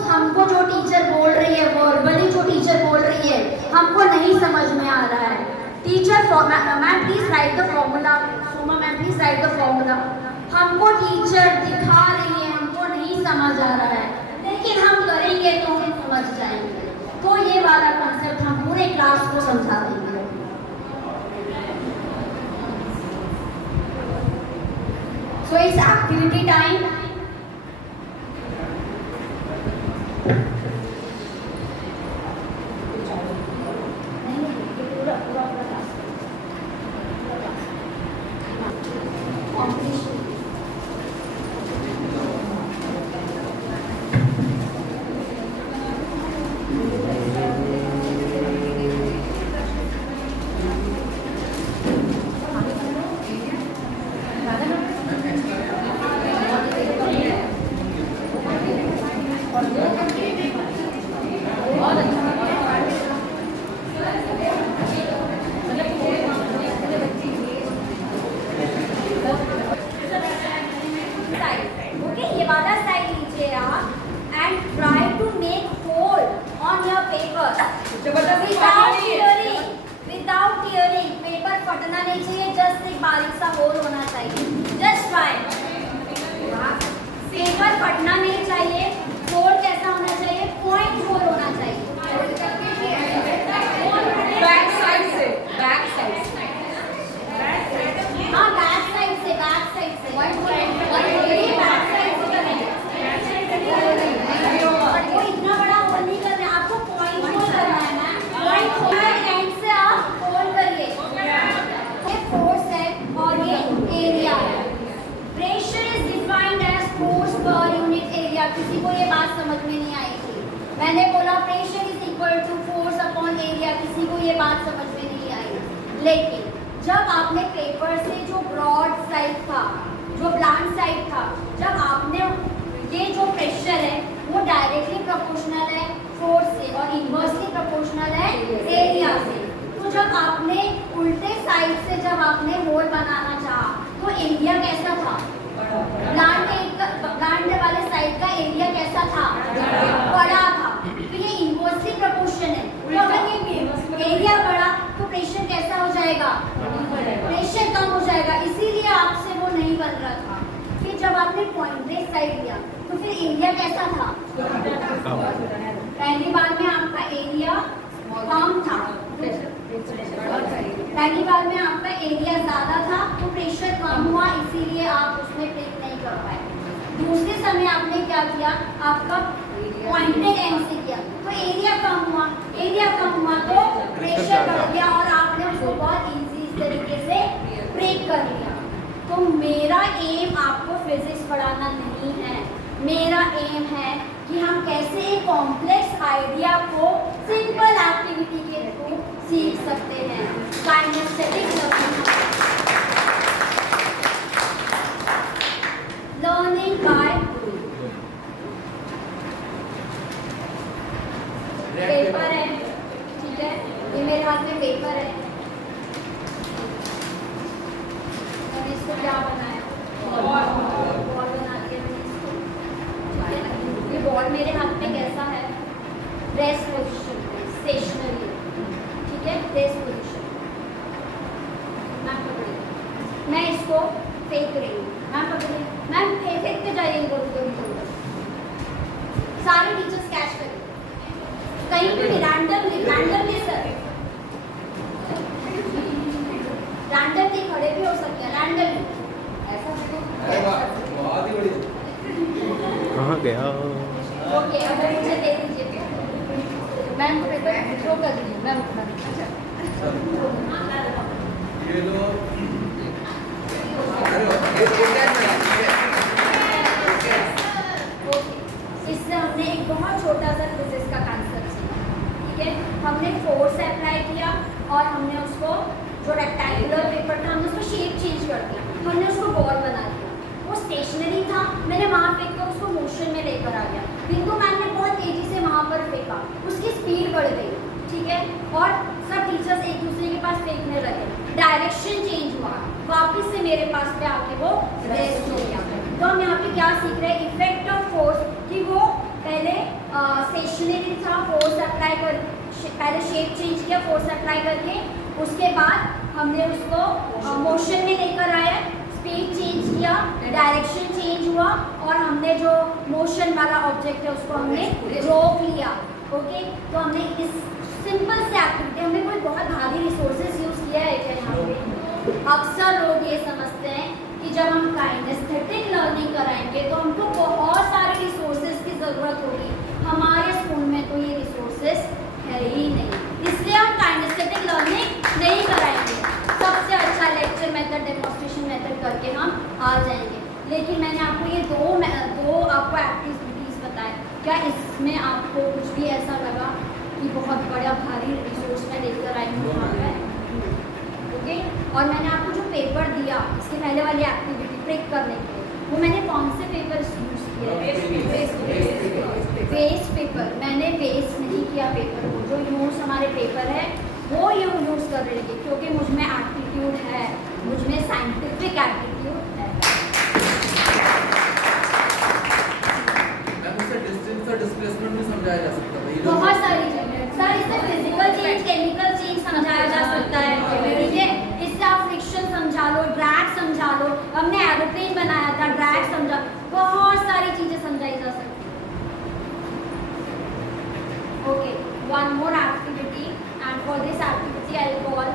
हमको जो टीचर बोल रही है, वर्बली जो टीचर बोल रही है, हमको नहीं समझ में आ रहा है। Teacher, ma'am please right the formula. Soma ma'am please right the formula. हमको टीचर दिखा रही है, हमको नहीं समझ आ रहा है, लेकिन हम करेंगे तो हम समझ जाएंगे। तो ये वाला कॉन्सेप्ट हम पूरे क्लास को समझा देंगे। So it's activity time. किसी को ये बात समझ में नहीं आई थी। मैंने बोला pressure is equal to force upon area, किसी को ये बात समझ में नहीं आई। लेकिन जब आपने पेपर से जो ब्रॉड साइड था, जो ब्लैंक साइड था, जब आपने ये जो प्रेशर है वो डायरेक्टली प्रोपोर्शनल है फोर्स से और इनवर्सली प्रोपोर्शनल है एरिया से। तो जब आपने उल्टे साइड से जब आपने होल बनाना चाहा तो एरिया कैसा था? प्लांट वाले साइड का एरिया कैसा था? बड़ा था। तो ये इनवर्सली प्रोपोर्शन है। तो अगर ये एरिया बड़ा तो प्रेशर कैसा हो जाएगा? प्रेशर कम हो जाएगा। इसीलिए आपसे वो नहीं बन रहा था। फिर जब आपने पॉइंटेड साइड लिया तो फिर एरिया कैसा था? पहली बार में आपका एरिया कम था, पहली बार में आपका एरिया ज़्यादा था तो प्रेशर कम हुआ, इसीलिए आप उसमें ब्रेक नहीं कर पाए। दूसरे समय आपने क्या किया? आपका पॉइंटेड एंड से किया तो मेरा एम आपको फिजिक्स पढ़ाना नहीं है। मेरा एम है कि हम कैसे एक कॉम्प्लेक्स आइडिया को सिंपल एक्टिविटी के थ्रू सीख सकते हैं। काइनेस्थेटिक लर्निंग बाय पेपर है, ठीक है, ये मेरे हाथ में पेपर है। मैंने इसको क्या बनाया, बॉल बना दिया मैंने इसको, ठीक है ना। ये बॉल मेरे हाथ में कैसा है, रेस्ट पोजीशन है, स्टेशनरी, ठीक है, रेस्ट पोजीशन। मैम पकड़िए, मैं इसको फेंक रही हूँ, मैम पकड़िए, मैम फेंकते जाइए इनको, सारे टीचर्स कैच करें, कहीं पे भी रैंडमली सर, रैंडमली खड़े भी हो सकते हैं, रैंडमली ऐसा बहुत ही बढ़िया। कहाँ गया? ओके, अब मुझे दे दीजिए, मैम को पेपर थ्रो कर दीजिए, मैम ये लो। इससे हमने एक बहुत छोटा सा फिजिक्स का कांसेप्ट सीखा, ठीक है। हमने फोर्स अप्लाई किया और हमने उसको जो रेक्टेंगुलर पेपर था हमने उसको शेप चेंज कर दिया, हमने उसको बॉल बना दिया। वो स्टेशनरी था, मैंने वहाँ फेंक कर उसको मोशन में लेकर आ गया। बिंदु मैम ने बहुत तेजी से वहाँ पर फेंका, उसकी स्पीड बढ़ गई, ठीक है, और सब टीचर्स एक दूसरे के पास फेंकने लगे, डायरेक्शन चेंज हुआ, वापस से मेरे पास पे आके वो रेस्ट हो गया। तो हम यहाँ पे क्या सीख रहे हैं, इफेक्ट ऑफ फोर्स, कि वो पहले स्टेशनरी था, फोर्स अप्लाई कर, पहले शेप चेंज किया फोर्स अप्लाई करके, उसके बाद हमने उसको मोशन में लेकर आए, स्पीड चेंज किया, डायरेक्शन चेंज हुआ, और हमने जो मोशन वाला ऑब्जेक्ट है उसको हमने रोक लिया। ओके, तो हमने इस सिंपल से एक्टिविटी, हमने कोई बहुत भारी रिसोर्सेज यूज़ किया है क्या यहाँ पे? अक्सर लोग ये समझते हैं कि जब हम काइनेस्थेटिक लर्निंग कराएंगे तो हमको बहुत सारे रिसोर्सेज की ज़रूरत होगी। हमारे स्कूल में तो ये रिसोर्सेज है ही नहीं, इसलिए हम काइनेस्थेटिक लर्निंग नहीं कराएंगे। सबसे अच्छा लेक्चर मेथड, डेमोन्स्ट्रेशन मेथड करके हम आ जाएंगे। लेकिन मैंने आपको ये दो आपको एक्टिविटीज़ बताए, क्या इसमें आपको कुछ भी ऐसा लगा कि बहुत बड़ा भारी रिसोर्स में लेकर आई हूँ वहाँ पर? ओके, और मैंने आपको जो पेपर दिया इसके पहले वाली एक्टिविटी ट्रिक करने के लिए, वो मैंने कौन से पेपर यूज़ किया? Waste paper. मैंने वेस्ट नहीं किया पेपर को, जो यूज़ हमारे पेपर है वो यूज़ कर रही थी, क्योंकि मुझ में एप्टीट्यूड है, मुझ में साइंटिफिक एप्टीट्यूड है। डिस्प्लेसमेंट में समझाया जा सकता है, बहुत सारी चीजें सर, इससे फिजिकल चेंज, केमिकल चेंज समझाया जा सकता है, ठीक है। इससे आप फ्रिक्शन समझा लो, ड्रैग समझा लो, हमने एरोप्लेन बनाया था, ड्रैग समझा, बहुत सारी चीजें समझाई जा सकती है। Okay, one more activity, and for this activity I will call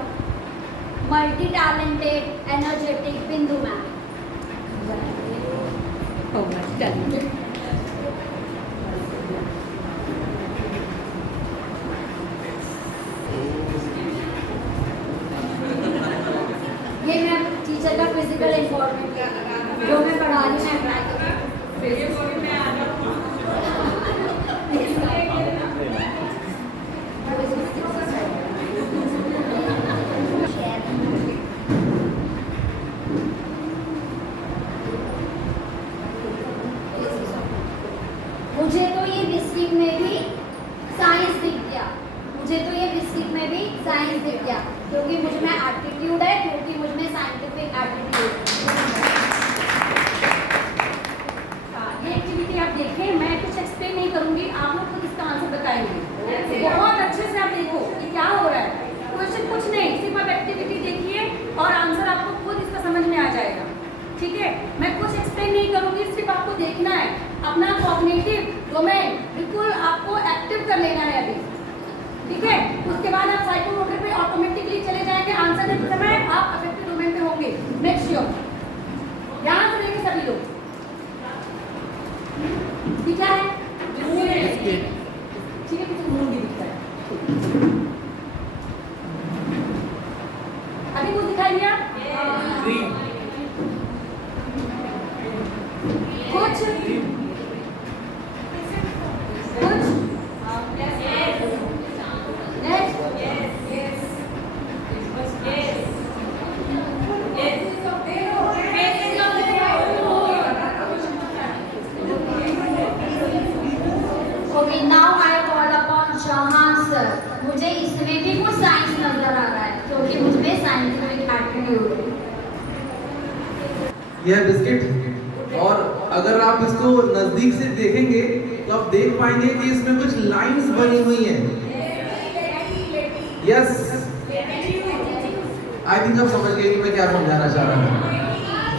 multi talented energetic बिंदु मैम। ये मैं टीचर का फिजिकल इन्फॉर्मेट जो मैं पढ़ा रही हूँ, मैं मुझे तो ये बिस्किट में भी साइंस दिख गया, मुझे तो ये बिस्किट में भी साइंस दिख गया, क्योंकि मुझ में एटीट्यूड है, क्योंकि मुझ में साइंटिफिक एटीट्यूड। ये एक्टिविटी आप देखें, मैं कुछ एक्सप्लेन नहीं करूंगी, आप लोग खुद इसका आंसर बताएंगे। बहुत अच्छे से आप देखो कि क्या हो रहा है, क्वेश्चन कुछ नहीं, सिर्फ आप एक्टिविटी देखिए और आंसर आपको खुद इसका समझ में आ जाएगा, ठीक है। मैं कुछ एक्सप्लेन नहीं करूंगी, सिर्फ आपको देखना है, अपना कॉग्निटिव डोमेन बिल्कुल आपको एक्टिव कर लेना है अभी, ठीक है। उसके बाद आप साइकोमोटर पे ऑटोमेटिकली चले जाएंगे, आंसर देते समय आप अफेक्टिव डोमेन पे होंगे, मेक श्योर। ध्यान से देखिए सभी लोग, दिखा है, ठीक है, कुछ मून भी दिखता है, अभी कुछ दिखाई दिया? यह बिस्किट, और अगर आप इसको नजदीक से देखेंगे तो आप देख पाएंगे कि इसमें कुछ लाइंस बनी हुई हैं। यस, आई थिंक आप समझ गए कि मैं क्या समझाना चाह रहा हूँ।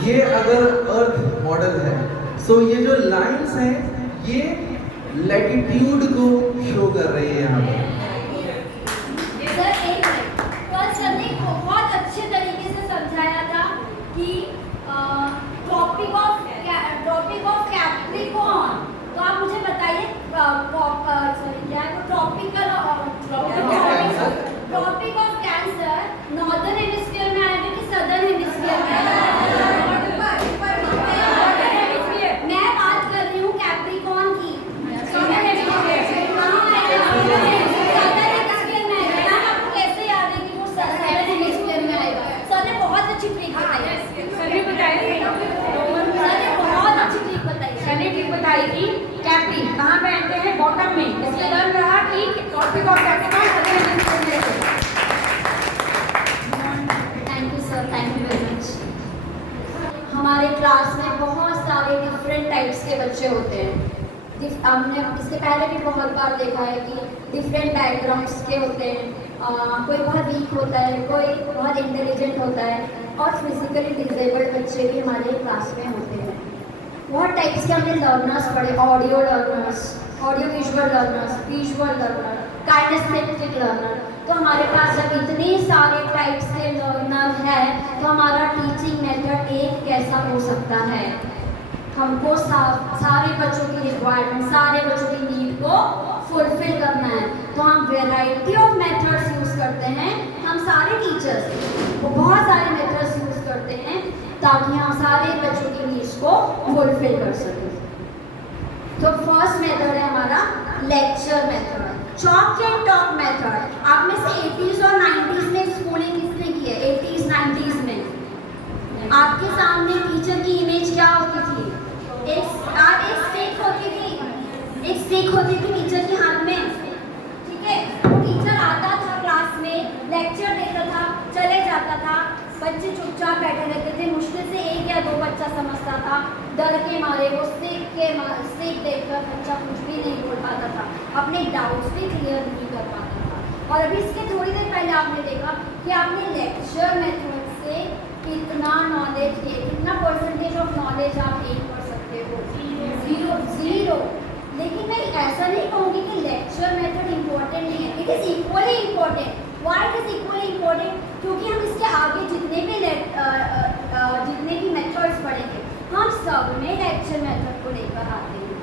ये अगर अर्थ मॉडल है, सो ये जो लाइंस हैं ये लैटिट्यूड को शो कर रही है यहाँ पे। सर एक मिनट, कल सर ने बहुत अच्छे तरीके से समझाया था कि ट्रॉपिक ऑफ कैप्रिकॉर्न। तो आप मुझे बताइए क्या है tropic of cancer northern hemisphere में आएगा कि सदर्न हेमिस्फीयर में आएगा? मैं बात कर रही हूँ कैप्रिकॉर्न की। सदर्न हेमिस्फीयर में आएगा। आपको कैसे याद है कि वो सदर्न हेमिस्फीयर में आएगा? सर ने बहुत अच्छी ट्रिक बताई। सर ने बताया सर ने बहुत अच्छी ट्रिक बताई। सर ने ट्रिक बताई कि कैप्री कहाँ पहनते हैं? बॉटम में। इसलिए लर्न रहा कि topic of Capricorn thank you sir, thank you very much. हमारे क्लास में बहुत सारे डिफरेंट टाइप्स के बच्चे होते हैं। हमने इसके पहले भी बहुत बार देखा है कि डिफरेंट बैकग्राउंड्स के होते हैं। कोई बहुत वीक होता है, कोई बहुत इंटेलिजेंट होता है, और फिजिकली डिसेबल्ड बच्चे भी हमारे क्लास में होते हैं। बहुत टाइप्स के हमने लर्नर्स पढ़े, audio learners, audio visual learners, visual learner, kinesthetic learner. तो हमारे पास जब इतने सारे टाइप्स के लर्नर है तो हमारा टीचिंग मेथड एक कैसा हो सकता है? हमको सारे बच्चों की रिक्वायरमेंट, सारे बच्चों की नीड को फुलफिल करना है। तो हम वेराइटी ऑफ मेथड्स यूज़ करते हैं। हम सारे टीचर्स वो बहुत सारे मेथड्स यूज़ करते हैं ताकि हम सारे बच्चों की नीड्स को फुलफिल कर सकें। तो फर्स्ट मेथड है हमारा lecture method, chalk and talk method. आप में से 80s और 90s में स्कूलिंग किसने की है? 80s 90s में आपके सामने टीचर की इमेज क्या होती थी? एक स्टिक होती थी, एक स्टिक होती थी टीचर के हाथ में, ठीक है? वो टीचर आता था क्लास में, लेक्चर देता था, चले जाता था, बच्चे चुपचाप बैठे रहते थे। मुश्किल से 1 या 2 बच्चा समझता था, डर के मारे वो स्टिक देखकर बच्चा कुछ भी नहीं बोल पाता था, अपने डाउट्स भी क्लियर नहीं कर पाता था। और अभी इसके थोड़ी देर पहले आपने देखा कि आपने लेक्चर मेथड से कितना नॉलेज है, कितना परसेंटेज ऑफ नॉलेज आप गेन कर सकते हो? जीरो। लेकिन मैं ऐसा नहीं कहूँगी कि लेक्चर मेथड इम्पोर्टेंट नहीं है। It is equally important. Why it is equally important? क्योंकि हम इसके आगे जितने भी मेथड्स पढ़ेंगे हम सब में लेक्चर मेथड को लेकर आते हैं।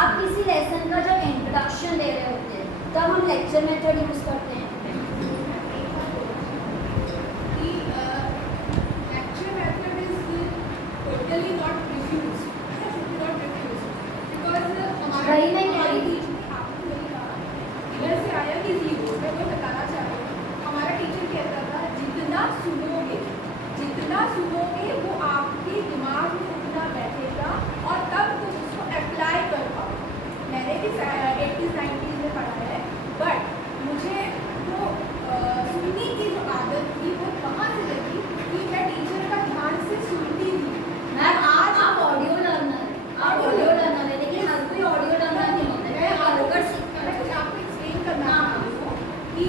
आप किसी लेसन का जब इंट्रोडक्शन दे रहे होते हैं तब हम लेक्चर मेथड यूज़ करते हैं। वही मैं कह रही थी। हमारा टीचर कहता था जितना सुनोगे वो आपके दिमाग में उतना बैठेगा और तब तुम उसको अप्लाई कर पाओ। मैंने भी 80s 90s में पढ़ा है, बट मुझे वो सुनने की जो आदत थी वो कहाँ से लगी कि मैं टीचर का ध्यान से सुनती थी। मैम आप ऑडियो लर्नर है, लेकिन हर कोई ऑडियो लर्नर नहीं होता है। आपको एक्सप्लेन करना कि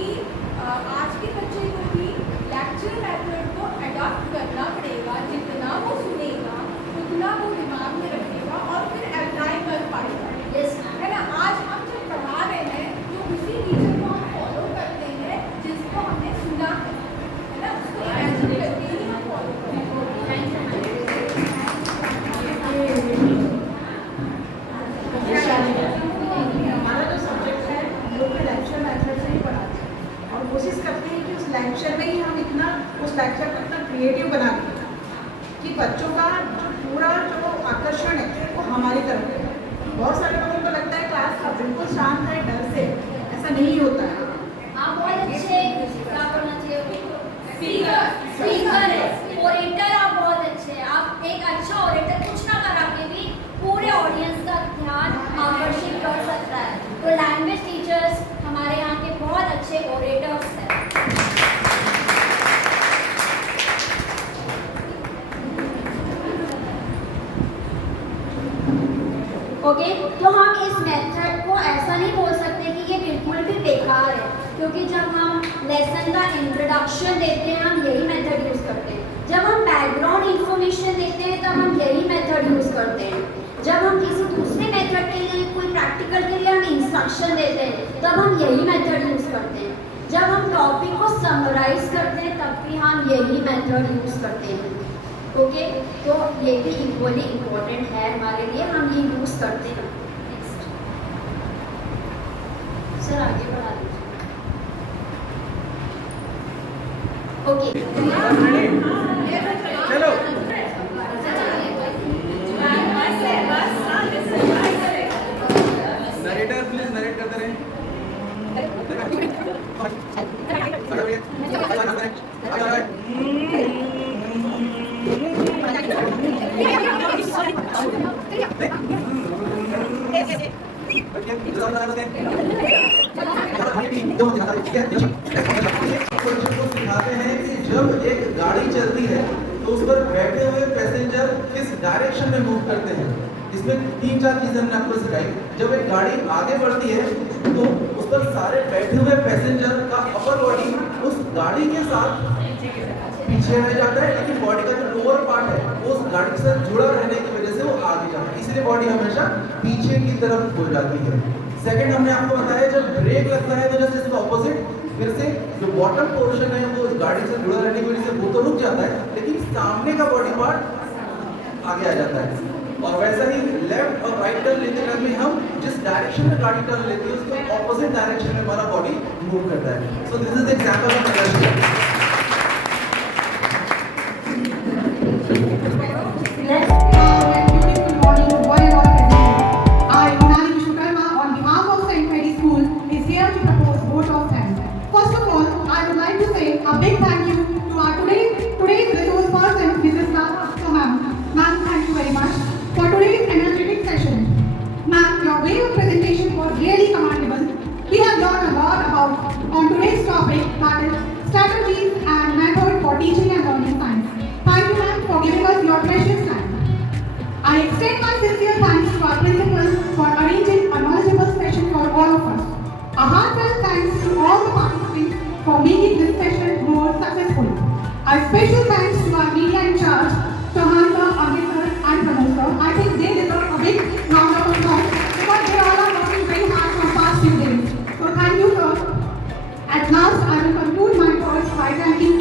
आज के बच्चे को भी लेक्चर मेथड को अडॉप्ट करना पड़ेगा। जितना वो सुनेगा उतना वो दिमाग में रखेगा और फिर अप्लाई कर पाएगा। यस है ना? आज हम जब पढ़ा रहे हैं तो उसी टीचर को हम फॉलो करते हैं जिसको हमने सुना है ना? उसको इमेजिन करके ही हम फॉलो करते हैं। हमारा जो सब्जेक्ट है हम लोग के लेक्चर मेथड से ही पढ़ाते हैं और कोशिश करते हैं कि उस लेक्चर में ही हम इतना उस लेक्चर को इतना क्रिएटिव बना दें कि बच्चों का जो पूरा जो आकर्षण है वो हमारी तरफ है। बहुत सारे लोगों को लगता है क्लास का बिल्कुल शांत है, डर से, ऐसा नहीं होता है। आप बहुत अच्छे क्या करना चाहिए? स्पीकर है, ओरेटर आप बहुत अच्छे हैं। आप एक अच्छा ओरेटर कुछ ना करा के भी पूरे ऑडियंस का ध्यान आकर्षित कर सकता है। तो लैंग्वेज टीचर्स हमारे यहाँ के बहुत अच्छे ओरेटर्स हैं। इंस्ट्रक्शन देते हैं हम यही मेथड यूज करते हैं, जब हम बैकग्राउंड इंफॉर्मेशन देते हैं तब हम यही मेथड यूज करते हैं, जब हम किसी दूसरे मेथड के लिए कोई प्रैक्टिकल के लिए हम इंस्ट्रक्शन देते हैं तब हम यही मेथड यूज करते हैं, जब हम टॉपिक को समराइज करते हैं तब भी हम यही मेथड यूज करते हैं। ओके, तो ये भी इक्वली इम्पोर्टेंट है हमारे लिए, हम ये यूज करते हैं। नेक्स्ट सर आगे बढ़ा दीजिए। ओके चलो नरेटर प्लीज नरेट करते रहे। सिखाते हैं कि जब एक गाड़ी चलती है तो उस पर बैठे हुए पैसेंजर किस डायरेक्शन में मूव करते हैं। इसमें 3-4 चीजें हमने आपको सिखाई। जब एक गाड़ी आगे बढ़ती है तो उस पर सारे बैठे हुए पैसेंजर का अपर बॉडी उस गाड़ी के साथ पीछे रह जाता है, लेकिन बॉडी का जो लोअर पार्ट है वो उस गाड़ी के साथ जुड़ा रहने की वजह से वो आगे जाता है, इसलिए बॉडी हमेशा पीछे की तरफ हो जाती है। सेकंड हमने आपको बताया जब ब्रेक लगता है तो जस्ट इसका ऑपोजिट फिर से जो बॉटम पोर्शन है वो उस गाड़ी से जुड़ा रहने की वजह से वो तो रुक जाता है, लेकिन सामने का बॉडी पार्ट आगे आ जाता है। और वैसा ही लेफ्ट और राइट टर्न लेते टाइम में हम जिस डायरेक्शन में गाड़ी टर्न लेती है उसके ऑपोजिट डायरेक्शन में हमारा बॉडी मूव करता है। So this is the example of inertia. Beautiful morning to one and all present. I, Monali Vishwakarma, on behalf of St. Mary's School, is here to propose vote of thanks. First of all, I would like to say a big thank you to our today's resource person, Mrs. Lata. So, ma'am, thank you very much for today's energetic session. Ma'am, your way of presentation was really commendable. We have learned a lot about on today's topic, that is strategies and method for teaching and learning science. Thank you, ma'am, for giving us your precious time. I extend my sincere thanks to our principal for arranging a knowledgeable session for all of us. A heartfelt thanks to all the participants for making this session more successful. A special thanks to our media in charge, Chauhan sir, Amit sir, and Pramod sir. I think they deserve a big round of applause because they all are working very hard for past few days. So thank you, sir. At last, I will conclude my words by thanking